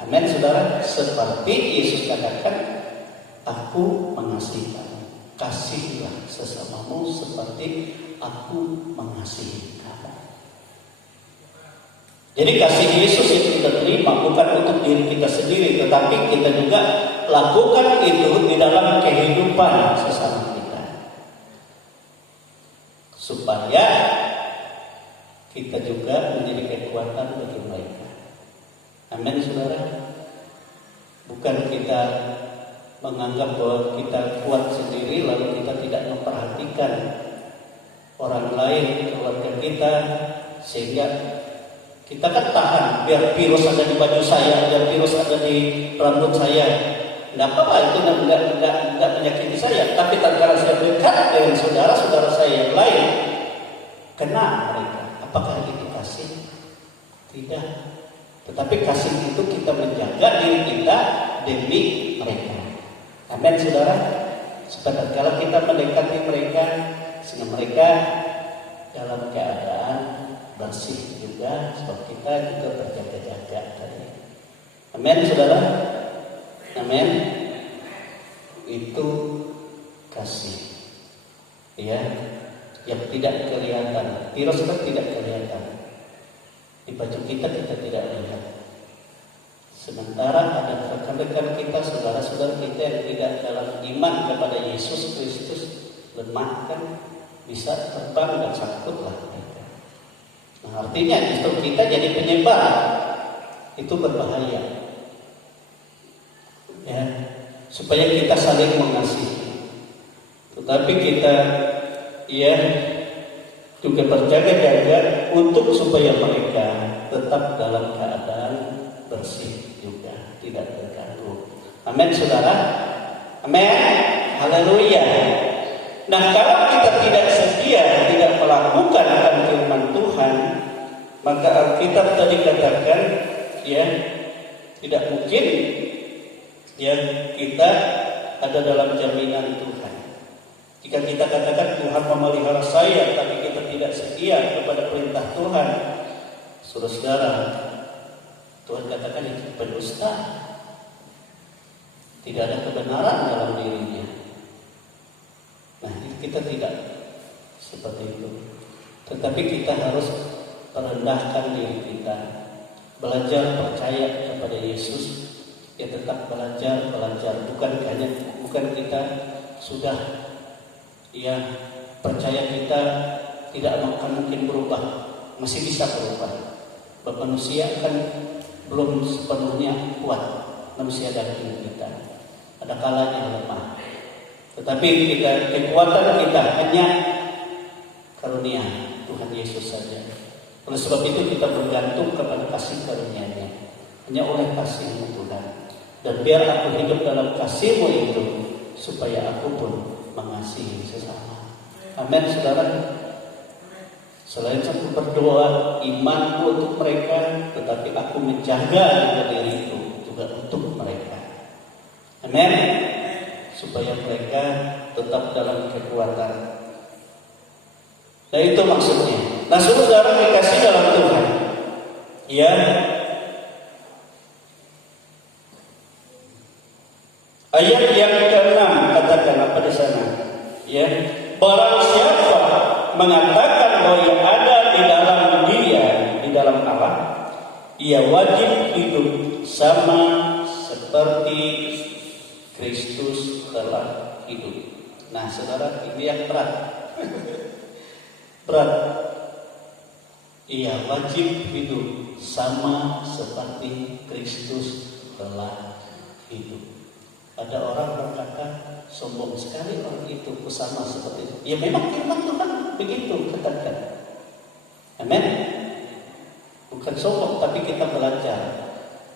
Amin, saudara. Seperti Yesus katakan, aku mengasihi kamu, kasihilah sesamamu seperti aku mengasihi kamu. Jadi kasih Yesus yang kita terima bukan untuk diri kita sendiri, tetapi kita juga lakukan itu di dalam kehidupan sesama kita, supaya kita juga menjadi kekuatan bagi mereka. Amin, saudara. Bukan kita menganggap bahwa kita kuat sendiri lalu kita tidak memperhatikan orang lain, keluarga kita, sehingga kita kan tahan biar virus ada di baju saya, biar virus ada di rambut saya. Tidak apa-apa, itu tidak menyakiti saya. Tapi tatkala saya dekat dengan saudara-saudara saya yang lain, kena mereka. Apakah itu kasih? Tidak. Tetapi kasih itu kita menjaga diri kita demi mereka. Amin, saudara. Supaya kalau kita mendekati mereka, sehingga mereka dalam keadaan bersih juga, sebab kita juga berjaga-jaga tadi. Amin, saudara. Amin. Itu kasih, ya, yang tidak kelihatan. Virus kan tidak kelihatan. Di baju kita tidak lihat. Sementara ada rekan-rekan kita, saudara-saudara kita yang tidak dalam iman kepada Yesus Kristus, lemah, kan bisa terbang dan sakitlah mereka. Nah, artinya justru kita jadi penyebar, itu berbahaya. Ya, supaya kita saling mengasihi. Tetapi kita ya juga berjaga-jaga untuk supaya mereka tetap dalam keadaan bersih juga, tidak terganggu. Amin, saudara. Amin. Haleluya. Nah, kalau kita tidak setia, tidak melakukan firman Tuhan, maka Alkitab tadi katakan, ya, tidak mungkin ya kita ada dalam jaminan Tuhan. Jika kita katakan Tuhan memelihara saya, tapi kita tidak setia kepada perintah Tuhan, saudara, Tuhan katakan itu pendusta. Tidak ada kebenaran dalam dirinya. Nah, kita tidak seperti itu. Tetapi kita harus merendahkan diri kita, belajar percaya kepada Yesus. Ya, tetap belajar, bukan kita sudah ya percaya kita tidak akan mungkin berubah, masih bisa berubah. Manusia kan belum sepenuhnya kuat, manusia daging kita ada kalanya lemah. Tetapi kekuatan kita hanya karunia Tuhan Yesus saja. Oleh sebab itu kita bergantung kepada kasih karunia-Nya, hanya oleh kasih-Mu Tuhan. Dan biar aku hidup dalam kasih-Mu itu, supaya aku pun mengasihi sesama. Amin, saudara. Selain aku berdoa imanku untuk mereka, tetapi aku menjaga diriku juga untuk mereka. Amin. Supaya mereka tetap dalam kekuatan. Nah, itu maksudnya. Nah, saudara dikasih dalam Tuhan. Ya. Ayat yang ke-6 katakan apa di sana? Ya. Barang siapa mengatakan bahwa yang ada di dalam dia, di dalam Allah, ia wajib hidup sama seperti Kristus telah hidup. Nah, saudara, ini yang berat. Berat. Ia wajib hidup sama seperti Kristus telah hidup. Ada orang berkata, sombong sekali orang itu, sama seperti itu. Ya memang firman Tuhan begitu katakan. Amin. Bukan sombong, tapi kita belajar.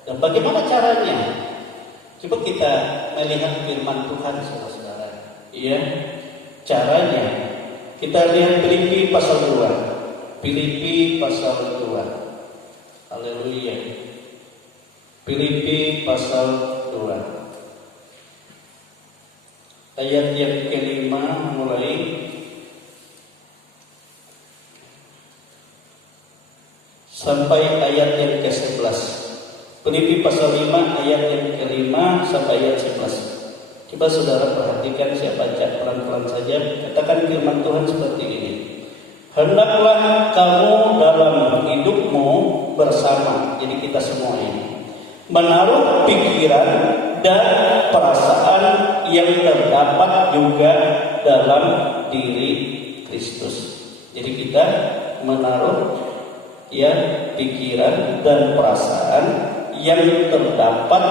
Dan bagaimana caranya? Coba kita melihat firman Tuhan, saudara-saudara. Iya, caranya kita lihat Filipi pasal 2. Filipi pasal 2. Haleluya. Filipi pasal 2. Ayat yang kelima mulai sampai ayat yang ke-11. Filipi pasal 5 ayat yang kelima sampai ayat 11. Coba saudara perhatikan, saya baca pelan-pelan saja. Katakan firman Tuhan seperti ini. Hendaklah kamu dalam hidupmu bersama, jadi kita semua ini, menaruh pikiran dan perasaan yang terdapat juga dalam diri Kristus. Jadi kita menaruh pikiran dan perasaan yang terdapat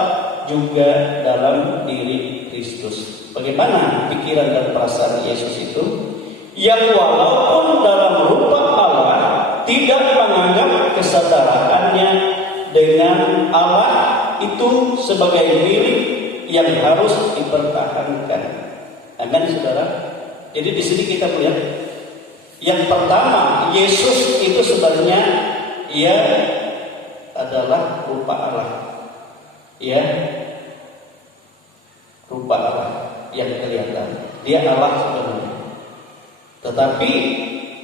juga dalam diri Kristus. Bagaimana pikiran dan perasaan Yesus itu? Yang walaupun dalam rupa Allah tidak menganggap kesetaraannya dengan Allah itu sebagai milik yang harus dipertahankan. Amin, saudara. Jadi di sini kita melihat yang pertama, Yesus itu sebenarnya ia adalah rupa Allah. Ya, rupa Allah yang kelihatan. Dia Allah sebenarnya. Tetapi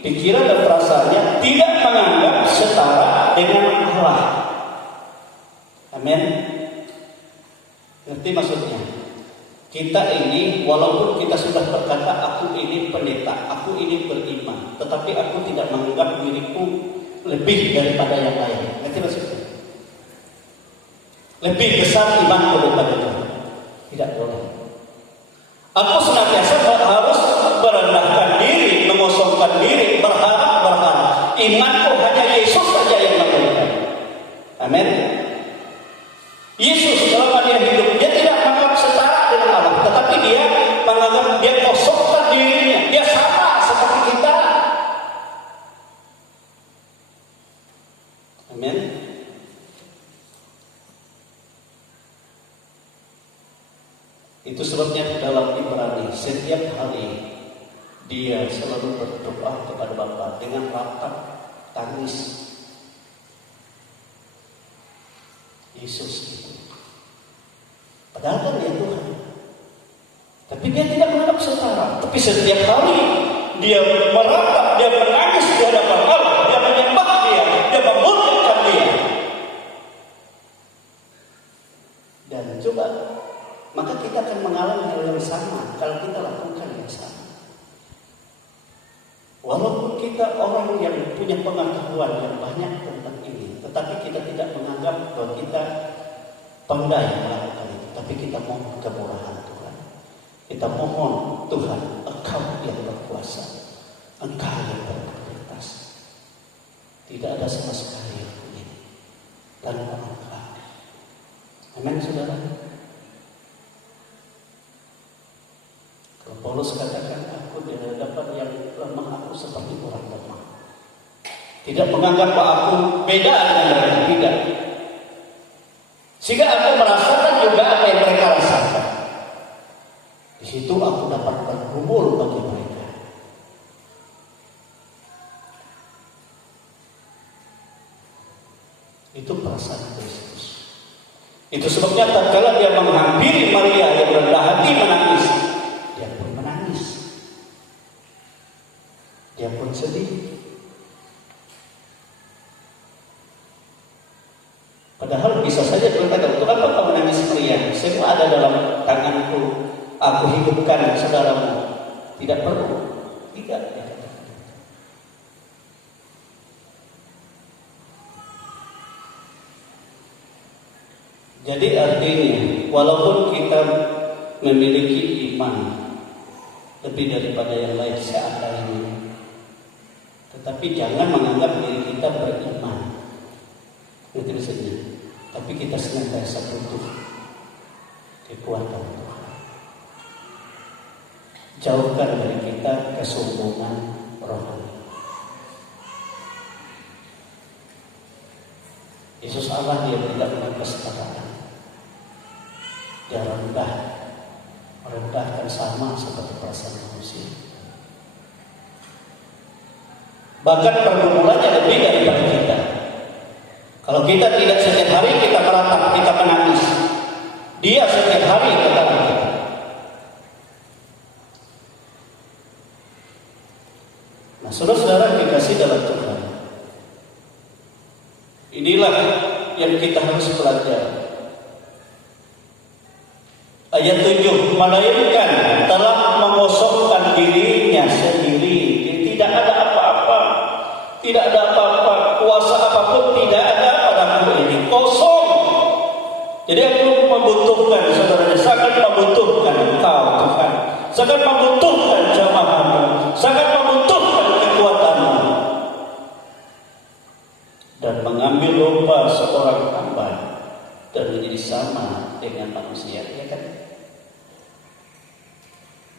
pikiran dan perasaannya tidak menganggap setara dengan Allah. Amin. Ngerti maksudnya? Kita ini walaupun kita sudah berkata aku ini pendeta, aku ini beriman, tetapi aku tidak menganggap diriku lebih daripada yang lain. Ngerti maksudnya? Lebih besar imanku daripada Tuhan. Tidak boleh. Aku senantiasa harus merendahkan diri, mengosongkan diri, berharap. Imanku hanya Yesus saja yang memberikan. Amin. Yesus dalam dia hidup, dia tidak menganggap setara dengan Allah, tetapi dia menganggap dia kosongkan dirinya, dia sama seperti kita. Amin. Itu sebabnya dalam Ibrani setiap hari dia selalu berdoa kepada Bapa dengan rapat tangis. Yesus itu. Padahal kan dia Tuhan. Tapi dia tidak menganggap setara. Tapi setiap hari dia meratap, dia menangis di hadapan Allah, dia menyembah dia memuliakan dia. Dan coba, maka kita akan mengalami hal yang sama kalau kita lakukan yang sama. Walaupun kita orang yang punya pengetahuan yang banyak tentang ini, tetapi kita tidak menganggap bahwa kita pandai melakukan itu. Tapi kita mohon kemurahan Tuhan. Kita mohon Tuhan, Engkau yang berkuasa, Engkau yang berintegritas. Tidak ada sama sekali yang ini tanpa Engkau. Amin, saudara. Kalau Paulus katakan, aku di hadapan yang lemah, aku seperti orang lemah. Tidak menganggap bahwa aku beda dengan mereka, tidak. Sehingga aku merasakan juga apa yang mereka rasakan. Di situ aku dapat bergumul bagi mereka. Itu perasaan Kristus. Itu sebabnya tatkala dia menghampiri Maria yang rendah hati menangis, dia pun menangis. Dia pun sedih. Padahal bisa saja berkata, untuk apa kau menangis Maria? Semua ada dalam tanganku. Aku hidupkan saudaramu. Tidak perlu. Tidak. Jadi artinya, walaupun kita memiliki iman lebih daripada yang lain seakalnya, tetapi jangan menganggap diri kita beriman. Itu maksudnya. Tapi kita senantiasa butuh kekuatan Tuhan. Jauhkan dari kita kesombongan rohani. Yesus Allah, dia tidak menganggap kesetaraan. Dia merendahkan sama seperti perasaan manusia. Bahkan pergumulannya lebih daripada kita. Kalau kita tidak setiap hari kita meratap, kita menangis, dia setiap hari ketemu kita. Nah, saudara-saudara dikasih dalam Tuhan, inilah yang kita harus belajar. Ayat 7, melainkan telah mengosongkan dirinya sendiri. Jadi tidak ada apa-apa, tidak ada apa-apa, kuasa apapun tidak ada padaku ini, kosong. Jadi aku membutuhkan saudaranya, sangat membutuhkan engkau Tuhan, sangat membutuhkan jamaahmu, sangat membutuhkan kekuatanmu. Dan mengambil rupa seorang hamba dan menjadi sama dengan manusia, ya kan?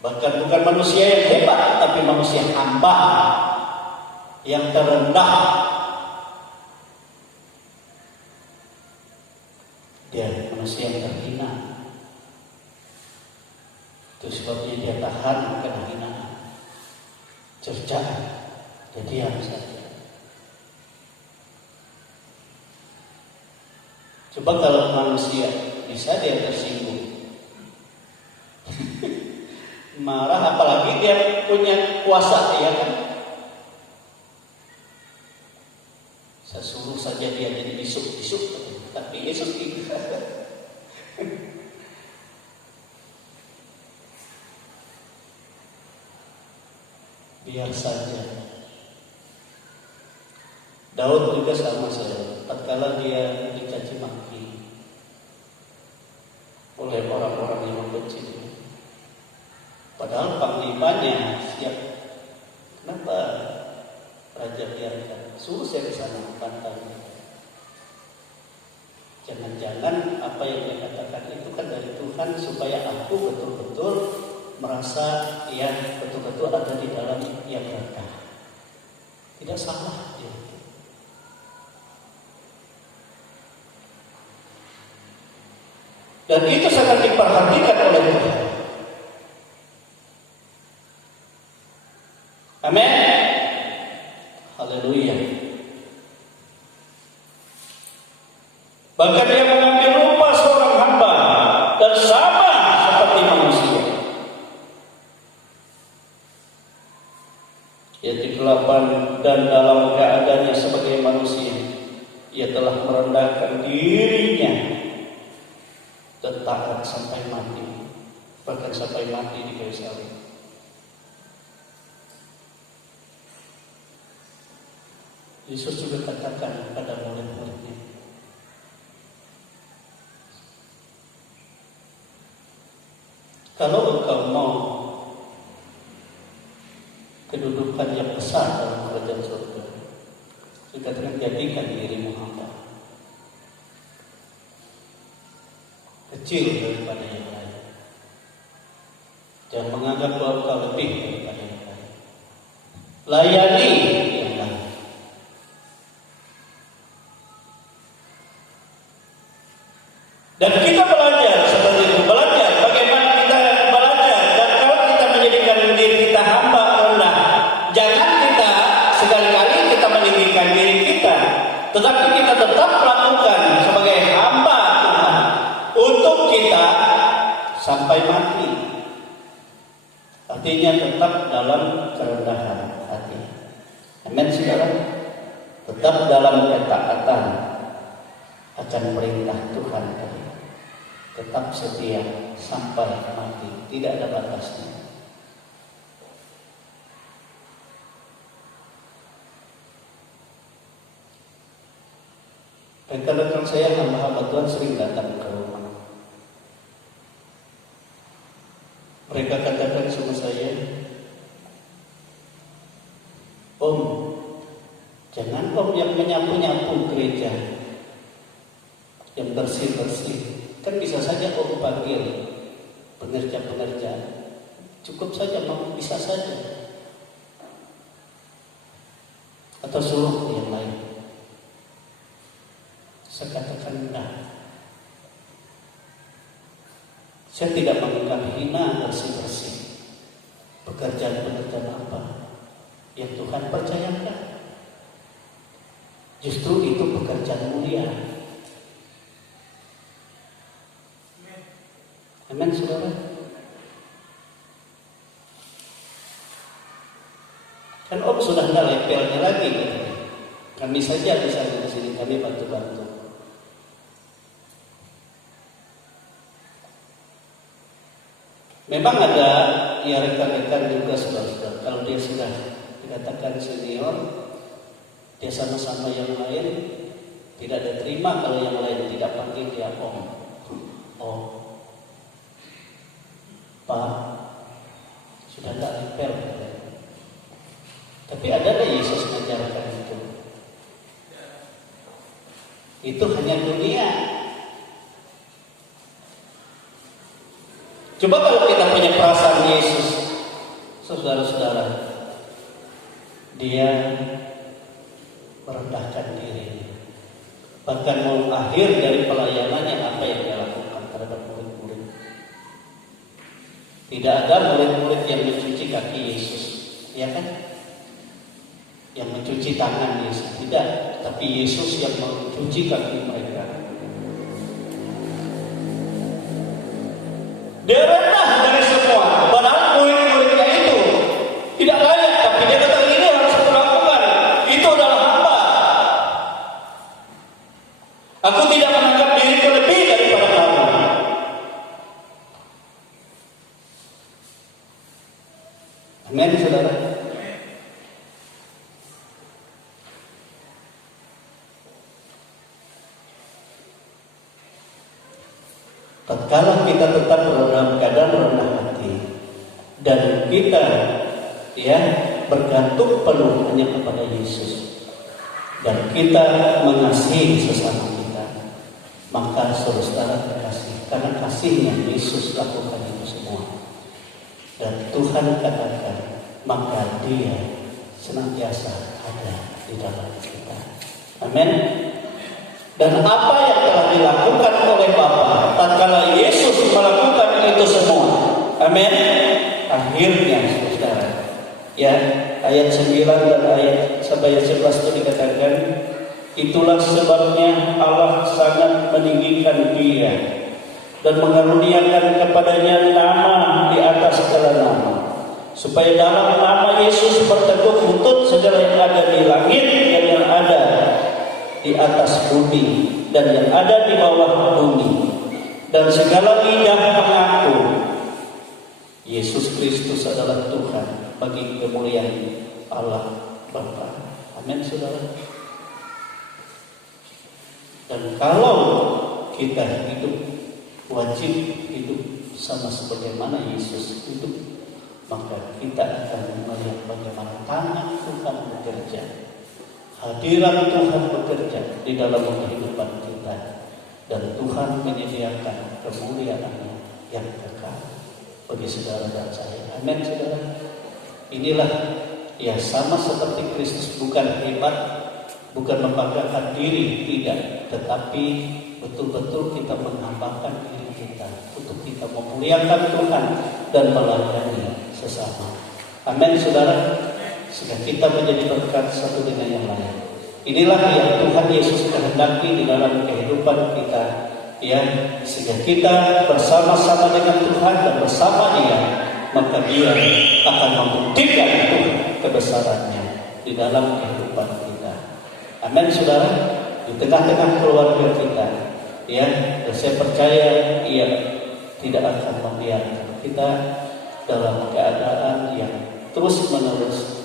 Bahkan bukan manusia yang hebat, tapi manusia hamba yang terendah. Dia manusia yang terhina. Itu sebabnya dia tahan kena hinaan, cercaan, dia diam saja. Coba kalau manusia bisa dia tersinggung, marah, apalagi dia punya kuasa, ya kan? Saya suruh saja dia jadi bisuk-bisuk, tapi Yesus tidak. Biar saja. Daud juga sama saya. Tatkala dia dicaci maki oleh orang-orang yang membenci dia, padahal panglimanya siap. Kenapa raja biarkan? Suruh saya ke sana bantahnya. Jangan-jangan apa yang dia katakan itu kan dari Tuhan, supaya aku betul-betul merasa ya betul-betul ada di dalam yang berkah. Tidak salah ya. Dan itu sangat diperhatikan oleh Tuhan. Amin. Haleluya. Bahkan dia mengambil rupa seorang hamba dan sama seperti manusia. Ayat 8, dan dalam keadaannya sebagai manusia, ia telah merendahkan dirinya dan taat sampai mati, bahkan sampai mati di kayu salib. Yesus juga katakan pada murid-muridnya, kalau engkau mau kedudukan yang besar dalam kerajaan surga, dikatakan jadikan dirimu hamba, kecil daripada yang lain. Jangan menganggap bahwa engkau lebih daripada yang lain. Layani yang lain. Dan kita belajar seperti itu, belajar bagaimana kita belajar. Dan kalau kita menjadikan diri kita hamba rendah, jangan kita sekali-kali kita meninggikan diri kita, tetapi kita tetap melakukan sebagai hamba Tuhan untuk kita sampai mati. Artinya tetap dalam kerendahan hati. Amin, saudara. Tetap dalam ketaatan akan perintah Tuhan tadi. Tetap setia sampai mati, tidak ada batasnya. Rekan-rekan saya, hamba-hamba Tuhan sering datang ke Mereka katakan sama saya, Om, jangan Om yang menyapu-nyapu gereja, yang bersih-bersih. Kan bisa saja Om panggil pengerja-pengerja. Cukup saja, mau bisa saja. Atau suruh yang lain. Saya katakan enggak. Saya tidak menganggap hina bersih-bersih. Pekerjaan-pekerjaan apa yang Tuhan percayakan. Justru itu pekerjaan mulia. Amin, saudara. Kan Om sudah enggak lepelnya lagi gitu. Kami saja misalnya di sini, kami bantu-bantu. Memang ada ya rekan-rekan juga saudara-saudara. Kalau dia sudah dikatakan senior, dia sama-sama yang lain tidak diterima kalau yang lain tidak panggil dia Om. Oh, Pak, sudah enggak lepel. Tapi ada Yesus mengajarkan itu. Itu hanya dunia. Coba kalau kita punya perasaan Yesus, saudara-saudara, dia merendahkan diri. Bahkan mau akhir dari pelayanannya apa yang dia lakukan terhadap murid-murid. Tidak ada murid-murid yang mencuci kaki Yesus, ya kan? Yang mencuci tangan Yesus, tidak, tapi Yesus yang mencuci kaki mereka. Dia rendah dari semua, padahal murid-muridnya itu tidak layak, tapi dia kata ini harus aku lakukan. Itu adalah hamba. Aku tidak menganggap diriku lebih daripada kamu. Amin, saudara. Tatkala kita tetap dalam keadaan rendah hati dan kita bergantung penuh hanya kepada Yesus dan kita mengasihi sesama kita, maka saudara terkasih, karena kasihnya Yesus lakukan itu semua. Dan Tuhan katakan, maka Dia senantiasa ada di dalam kita. Amin. Dan apa yang telah dilakukan oleh Bapa tatkala Yesus melakukan itu semua, amin, akhirnya saudara, ayat 9 dan ayat sampai ayat 11 itu dikatakan, itulah sebabnya Allah sangat meninggikan Dia dan mengaruniakan kepadanya nama di atas segala nama, supaya dalam nama Yesus bertekuk lutut segala yang ada di langit dan yang ada di atas bumi dan yang ada di bawah bumi, dan segala lidah mengaku Yesus Kristus adalah Tuhan bagi kemuliaan Allah Bapa. Amin, saudara. Dan kalau kita hidup, wajib hidup sama sebagaimana Yesus hidup, maka kita akan melihat bagaimana tangan Tuhan bekerja. Hadirat Tuhan bekerja di dalam kehidupan kita, dan Tuhan menyediakan kemuliaan-Nya yang kekal bagi saudara dan saya. Amin, saudara. Inilah sama seperti Kristus, bukan hebat, bukan membanggakan diri, tidak, tetapi betul-betul kita menghambakan diri kita untuk kita memuliakan Tuhan dan melayani sesama. Amin, saudara. Sehingga kita menjadi berkat satu dengan yang lain. Inilah yang Tuhan Yesus kehendaki di dalam kehidupan kita, sehingga kita bersama-sama dengan Tuhan dan bersama Dia, maka Dia akan membuktikan kebesarannya di dalam kehidupan kita. Amin, saudara. Di tengah-tengah keluarga kita, dan saya percaya Ia tidak akan membiarkan kita dalam keadaan yang terus-menerus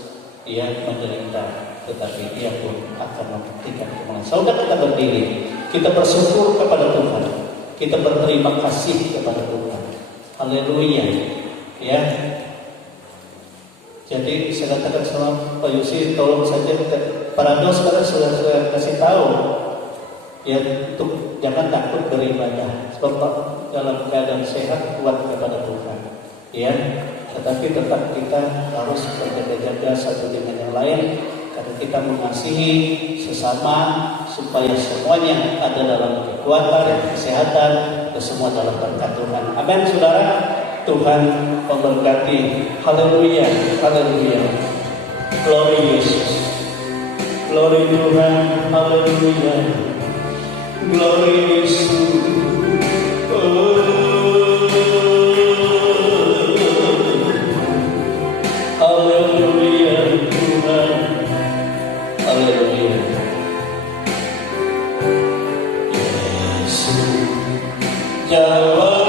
menderita, tetapi Dia pun akan membuktikan kemenangan. Saudara, kita berdiri, kita bersyukur kepada Tuhan, kita berterima kasih kepada Tuhan. Haleluya. ya. Jadi saya katakan sama Pak Yusi, tolong saja para dos sekarang sudah kasih tahu ya, untuk jangan takut beribadah, sebab dalam keadaan sehat kuat kepada Tuhan, ya. Tetapi tetap kita harus berjaga-jaga satu dengan yang lain, karena kita mengasihi sesama supaya semuanya ada dalam kekuatan, kesehatan, dan semua dalam berkat Tuhan. Amin, saudara. Tuhan memberkati. Haleluya, haleluya. Glory Yesus. Glory Tuhan. Haleluya. Glory Yesus. Haleluya Tuhan. Haleluya. Yesus jawab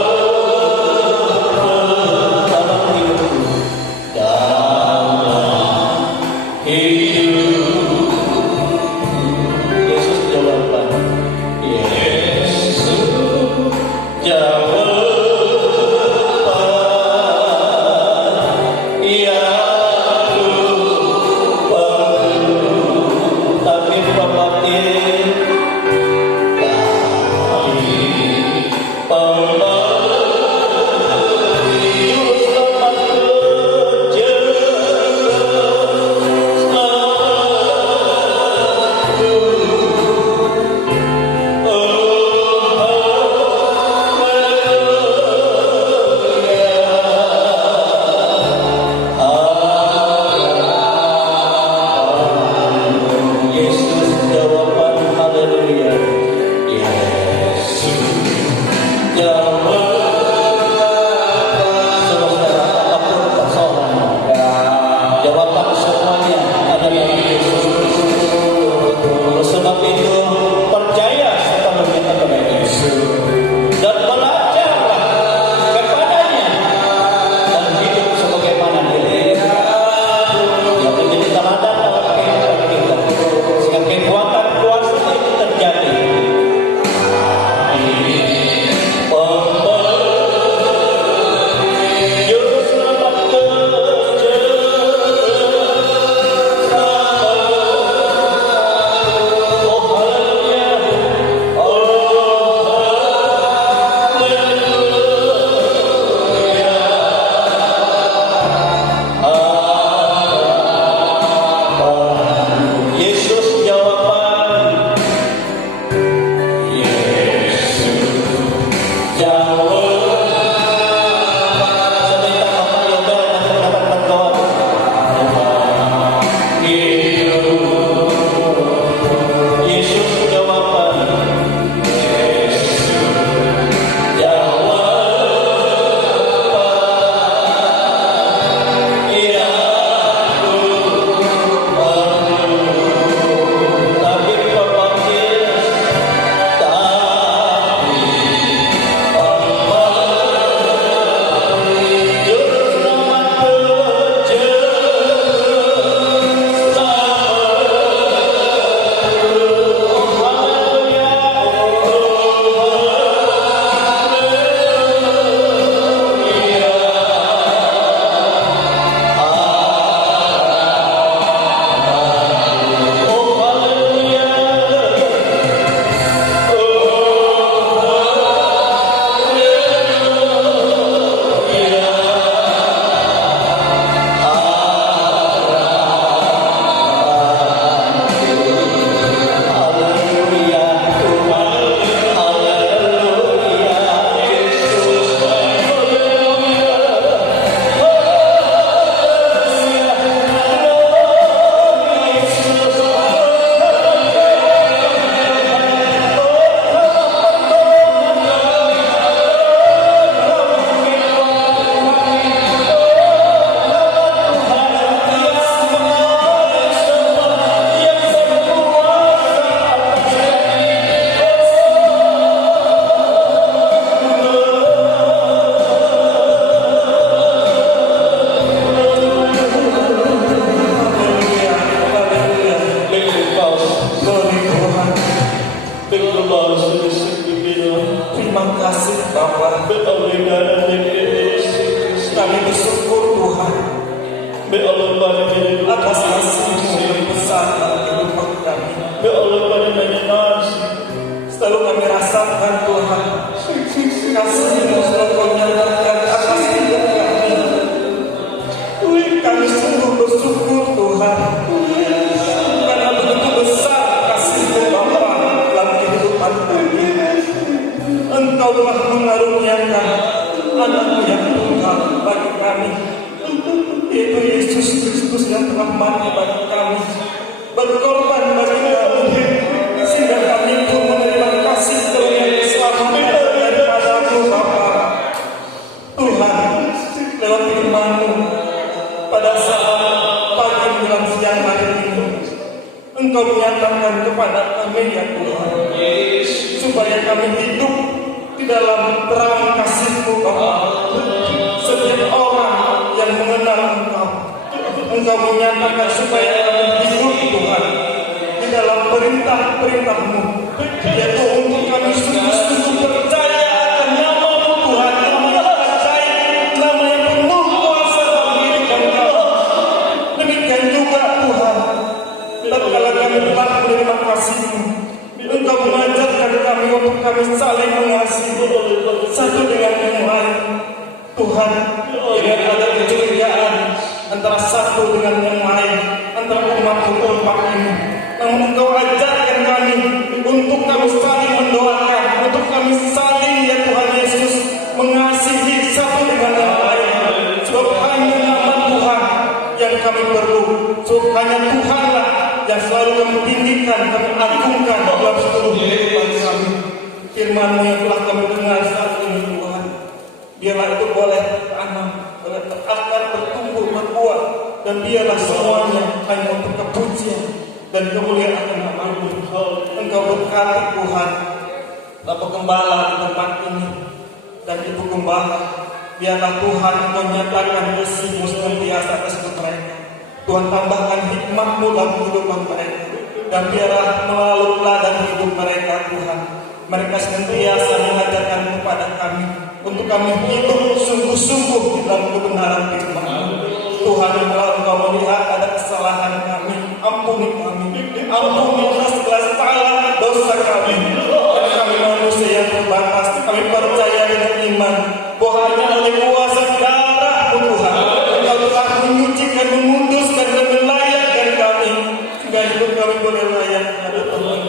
berkorban bagi kami, sehingga kami pun menerima kasih karunia keselamatan daripada-Mu Bapa. Tuhan, lewat firman-Mu pada saat pagi menjelang siang hari ini, Engkau menyatakan kepada kami ya Tuhan, supaya kami hidup di dalam terang kasih-Mu Bapa. Setiap orang yang mengenal Engkau menyatakan supaya kami hidup Tuhan di dalam perintah-perintah-Mu, yaitu untuk kami sungguh-sungguh percaya akan nama-Mu Tuhan, nama yang ajaib, nama yang penuh kuasa dalam kehidupan kami. Demikian juga Tuhan, tatkala kami telah menerima kasih-Mu, Engkau mengajarkan kami untuk kami saling mengasihi satu dengan yang lain. Tuhan, tidak ada kecurigaan antara satu dengan yang lain, antara umat-Mu tempat ini. Namun Engkau ajarkan kami untuk kami saling mendoakan, untuk kami saling ya Tuhan Yesus mengasihi satu dengan yang lain. Sebab hanya nama Tuhan yang kami perlu. Sebab hanya Tuhanlah yang selalu kami tinggikan, kami agungkan dalam seluruh kehidupan kami. Firman-Mu yang telah kami dengar saat ini Tuhan, biarlah itu boleh tanam, boleh berakar, bertumbuh, berbuah, dan biarlah semuanya hanya untuk kepujian dan kemuliaan nama-Mu. Engkau berkati Tuhan Bapak Gembala di tempat ini dan Ibu Gembala, biarlah Tuhan Engkau nyatakan kasih-Mu senantiasa atas mereka. Tuhan tambahkan hikmat-Mu dalam kehidupan mereka, dan biarlah melalui teladan hidup mereka Tuhan, mereka senantiasa mengajarkan kepada kami untuk kami hidup sungguh-sungguh di dalam kebenaran firman-Mu. Tuhan, kalau Engkau melihat ada kesalahan kami, ampuni kami, ampunilah segala salah dosa kami. Karena kami manusia yang terbatas, kami percaya dengan iman bahwa hanya oleh kuasa darah-Mu Tuhan, Engkau telah menyucikan, menguduskan dan melayakkan kami, sehingga hidup kami boleh layak kepada Tuhan.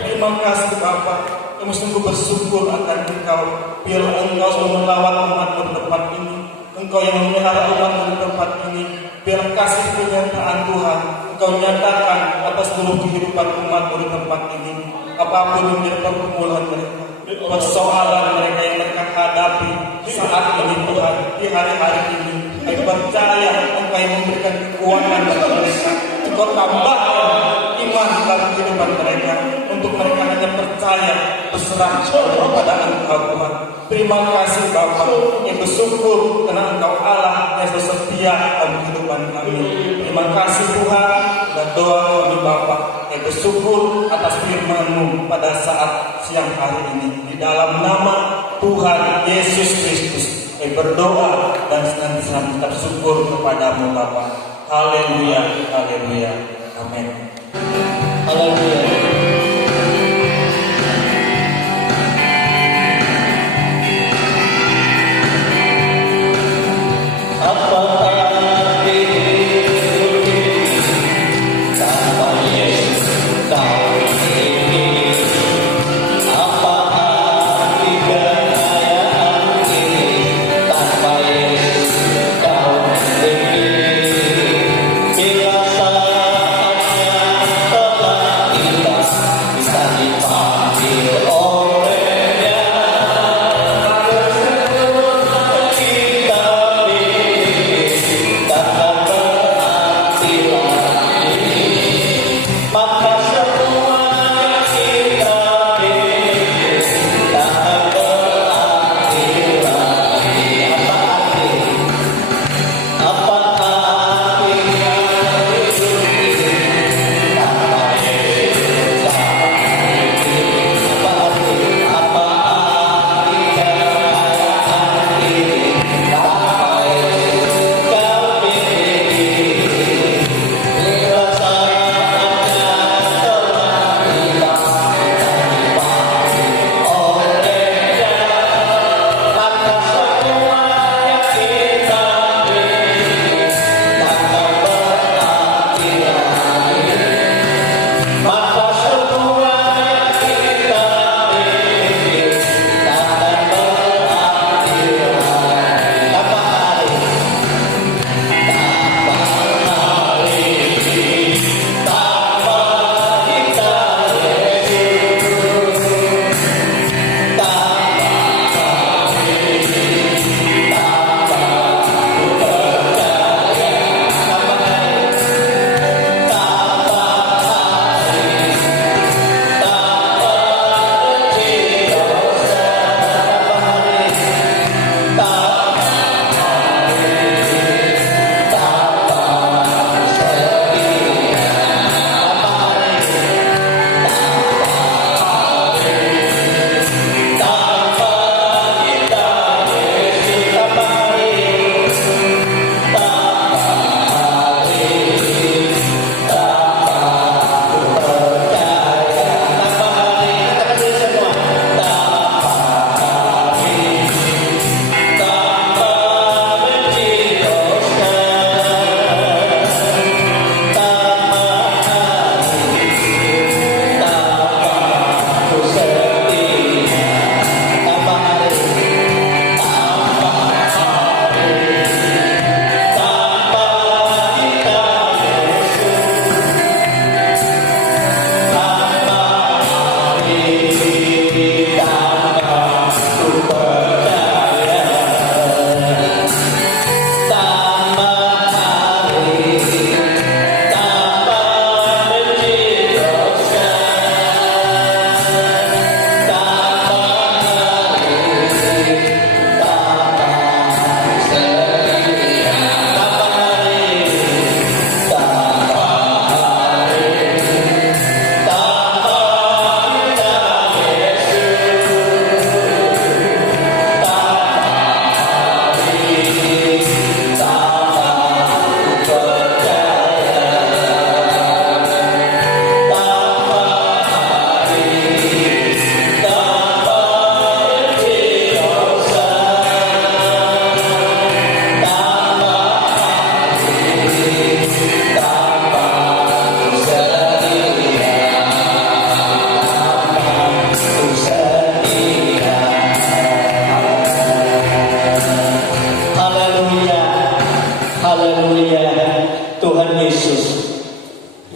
Terima kasih Bapa. Kami sungguh bersyukur akan Engkau. Biarlah Engkau selalu melawat umat-Mu di tempat ini. Engkau yang memelihara umat-Mu di tempat ini. Biarlah kasih penyertaan Tuhan Engkau nyatakan atas seluruh kehidupan umat-Mu di tempat ini. Apapun yang menjadi pergumulan mereka, persoalan mereka yang mereka hadapi saat ini Tuhan, di hari-hari ini, kami percaya Engkau yang memberikan kekuatan bagi mereka. Engkau tambahkan iman dalam kehidupan mereka, untuk mereka hanya percaya, berserah kepada Engkau Tuhan. Terima kasih Bapa, yang bersyukur karena Engkau Allah yang setia dalam kehidupan kami. Terima kasih Tuhan, dan doa kami Bapa, yang bersyukur atas firman-Mu pada saat siang hari ini. Di dalam nama Tuhan Yesus Kristus, kami berdoa dan senantiasa mengucap syukur kepada-Mu Bapa. Haleluya, haleluya, amin. Haleluya. Bila saatnya telah tiba,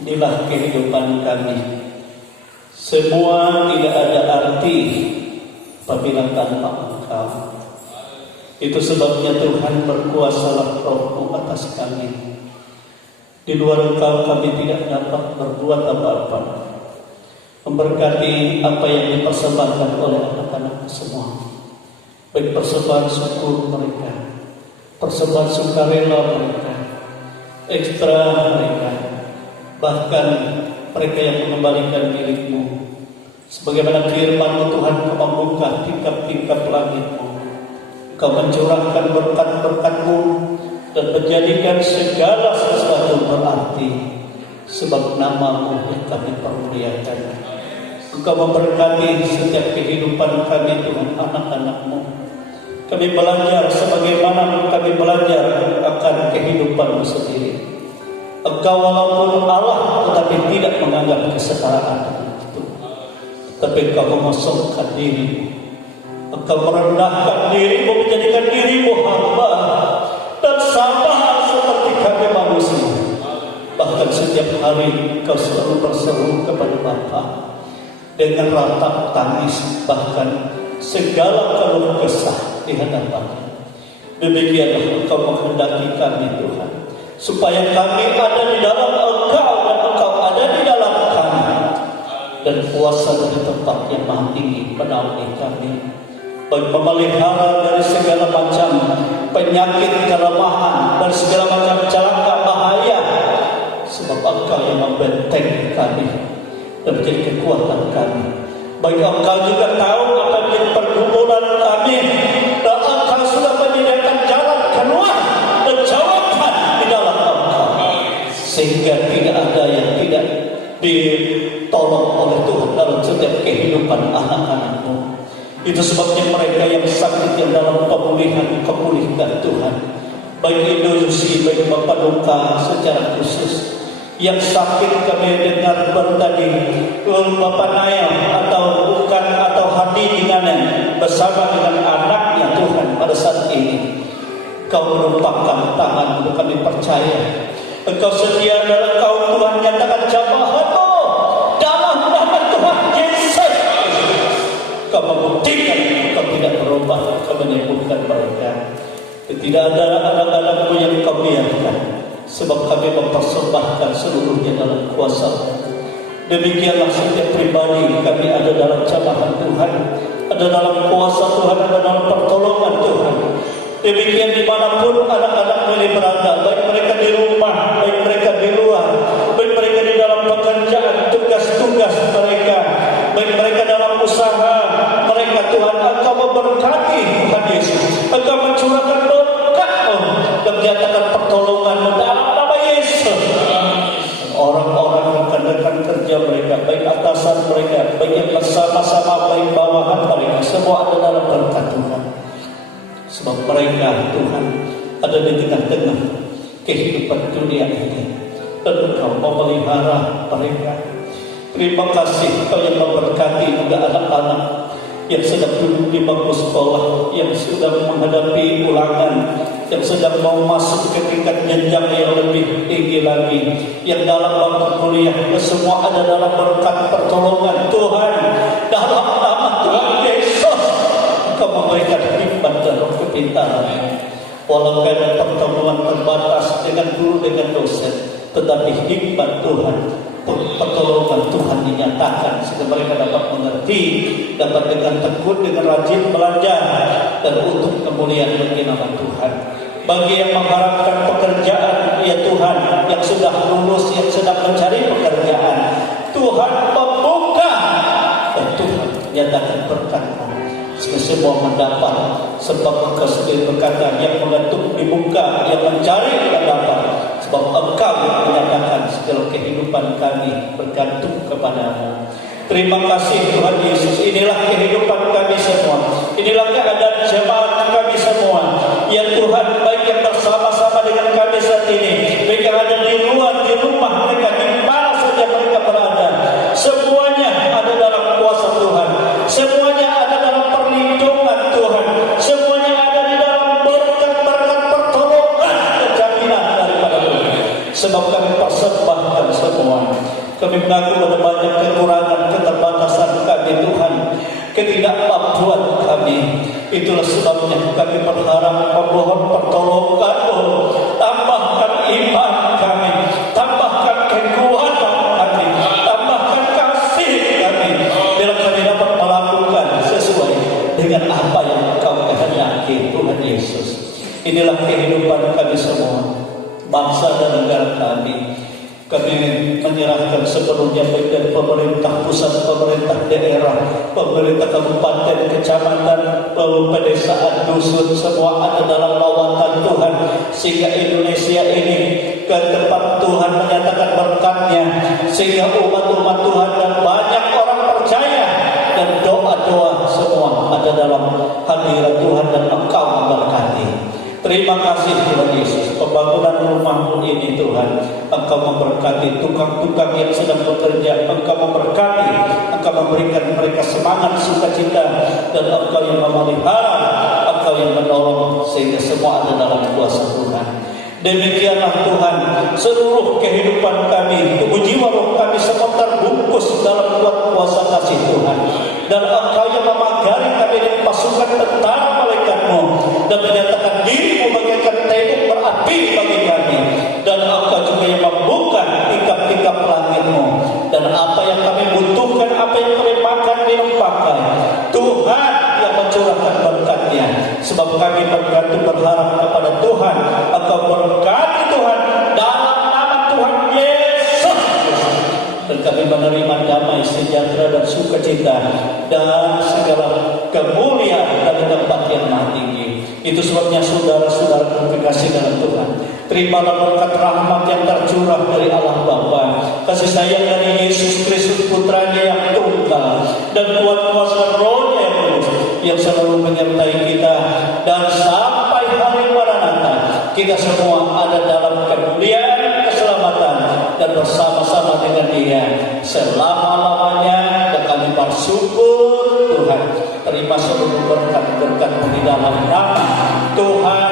Inilah kehidupan kami. Semua tidak ada arti apabila tanpa Engkau. Itu sebabnya Tuhan, berkuasalah Roh-Mu atas kami. Di luar Engkau kami tidak dapat berbuat apa-apa. Memberkati apa yang dipersembahkan oleh anak-anak semua, baik persembahan syukur mereka, persembahan sukarela mereka, ekstra mereka, bahkan mereka yang mengembalikan diri-Mu. Sebagaimana firman-Mu Tuhan, Kau membuka tingkap-tingkap langit-Mu, Kau mencurahkan berkat-berkat-Mu dan menjadikan segala sesuatu berarti, sebab nama-Mu yang kami permuliakan. Engkau memberkati setiap kehidupan kami, Tuhan, anak-anak-Mu. Kami belajar sebagaimana kami belajar akan kehidupan-Mu sendiri. Engkau walaupun Allah, tetapi tidak menganggap kesetaraan dengan itu. Tapi Engkau mengosongkan diri-Mu. Engkau merendahkan diri-Mu, menjadikan diri-Mu hamba dan sama seperti kami manusia. Bahkan setiap hari Engkau selalu berseru kepada Bapa dengan ratap tangis, bahkan segala keluh kesah di hadapan-Nya. Demikianlah Engkau menghendaki kami, Tuhan, supaya kami ada di dalam Engkau dan Engkau ada di dalam kami, dan kuasa dari tempat yang maha tinggi menaungi kami, baik memelihara dari segala macam penyakit, kelemahan, dan segala macam celaka bahaya, sebab Engkau yang membentengi kami dan menjadi kekuatan kami. Baik Engkau juga tahu apa menjadi pergumulan kami, dan Engkau sudah menyediakan jalan keluar dan jawaban di dalam Engkau, sehingga tidak ada yang tidak ditolong oleh Tuhan dalam setiap kehidupan anak-anak-Mu. Itu sebabnya mereka yang sakit, yang dalam pemulihan, pulihkan Tuhan. Baik Indonesia, baik Bapak Duka secara khusus. Yang sakit kami dengar tadi, Bapak Naya atau bukan atau Hadi Dinganen bersama dengan anaknya, Tuhan, pada saat ini Kau menumpahkan tangan, kami percaya Engkau setia dan Engkau Tuhan nyatakan jamaah-Mu dalam nama Tuhan Yesus. Kau membuktikan Kau tidak berubah, Kau menyembuhkan mereka. Tidak ada anak-anak-Mu yang Kau biarkan, sebab kami mempersembahkan seluruhnya dalam kuasa. Demikianlah setiap pribadi kami ada dalam jamaah Tuhan, ada dalam kuasa Tuhan, ada dalam pertolongan Tuhan. Demikian dimanapun anak-anak ini berada, baik mereka di rumah, baik mereka di luar, baik mereka di dalam pekerjaan, tugas-tugas mereka, baik mereka dalam usaha mereka, Tuhan, Engkau memberkati, Tuhan Yesus. Engkau mencurahkan berkat-Mu dan menyatakan pertolongan-Mu dalam nama Yesus. Orang-orang rekan-rekan kerja mereka, baik atasan mereka, baik yang bersama-sama, baik bawahan mereka, semua ada dalam berkat Tuhan. Sebab mereka, Tuhan, ada di tengah-tengah kehidupan dunia ini, dan Engkau memelihara mereka. Terima kasih Engkau yang memberkati juga anak-anak yang sedang duduk di bangku sekolah, yang sedang menghadapi ulangan, yang sedang mau masuk ke tingkat jenjang yang lebih tinggi lagi, yang dalam bangku kuliah, semua ada dalam berkat pertolongan Tuhan. Dalam nama Tuhan Yesus, Engkau memberikan hikmat dan kepintaran. Walau kadang pertemuan terbatas dengan guru, dengan dosen, tetapi hikmat Tuhan, pertolongan Tuhan dinyatakan sehingga mereka dapat mengerti, dapat dengan tekun, dengan rajin belajar, dan untuk kemuliaan bagi nama Tuhan. Bagi yang mengharapkan pekerjaan, ya Tuhan, yang sudah lulus, yang sedang mencari pekerjaan, Tuhan membuka, dan Tuhan nyatakan berkat-Mu sehingga semua mendapat. Sebab Engkau sendiri berkata, yang mengetuk dibuka, yang mencari mendapat. Sebab Engkau menyatakan segala kehidupan kami bergantung kepada-Mu. Terima kasih Tuhan Yesus. Inilah kehidupan kami semua, inilah keadaan jemaat kami semua, ya Tuhan, baik yang bersama-sama dengan kami saat ini, baik yang ada di luar, di rumah mereka, di mana saja mereka berada, semuanya ada dalam kuasa Tuhan, semuanya ada dalam perlindungan Tuhan, semuanya ada di dalam berkat-berkat pertolongan dan jaminan daripada Tuhan. Sebab kami persembahkan semua Kami mengaku ada banyak kekurangan, keterbatasan kami Tuhan, ketidakmampuan kami. Itulah sebabnya kami berharap memohon pertolongan-Mu. Tambahkan iman kami, tambahkan kekuatan kami, tambahkan kasih kami, biar kami dapat melakukan sesuai dengan apa yang Engkau kehendaki, Tuhan Yesus. Inilah kehidupan kami semua, bangsa dan negara kami. Kami menyerahkan sepenuhnya baik pemerintah pusat, pemerintah daerah, pemerintah kabupaten, kecamatan, pedesaan, dusun, semua ada dalam lawatan Tuhan, sehingga Indonesia ini ke tempat Tuhan menyatakan berkat-Nya, sehingga umat-umat Tuhan dan banyak orang percaya, dan doa-doa semua ada dalam hadirat Tuhan dan Engkau memberkati. Terima kasih Tuhan Yesus, pembangunan rumah-Mu ini Tuhan, Engkau memberkati tukang-tukang yang sedang bekerja, Engkau memberkati, Engkau memberikan mereka semangat, sukacita, dan Engkau yang memelihara, Engkau yang menolong, sehingga semua ada dalam kuasa Tuhan. Demikianlah Tuhan, seluruh kehidupan kami, tubuh jiwa roh kami semua terbungkus dalam kuat kuasa kasih Tuhan. Dan Engkau yang memagari kami dengan pasukan tentara malaikat-Mu, dan menyatakan diri-Mu bagaikan tembok berapi bagi kami. Dan Engkau juga yang membuka tingkap-tingkap langit-Mu. Dan apa yang kami butuhkan, apa yang kami makan, minum, pakai, Tuhan yang mencurahkan berkat-Nya. Sebab kami bergantung berharap kepada Tuhan. Engkau berkati Tuhan dalam nama Tuhan Yesus. Dan kami menerima damai, sejahtera, dan sukacita, dan segala kemuliaan dari tempat yang maha tinggi. Itu sebabnya saudara-saudara terkasih dalam Tuhan, terimalah berkat rahmat yang tercurah dari Allah Bapa, kasih sayang dari Yesus Kristus Putranya yang tunggal, dan kuat kuasa Roh-Nya yang kudus, yang selalu menyertai kita, dan sampai hari Maranatha kita semua ada dalam kemuliaan, keselamatan, dan bersama-sama dengan Dia selama-lamanya. Dan kami bersyukur Tuhan, terima seluruh berkat-berkat di dalam nama Tuhan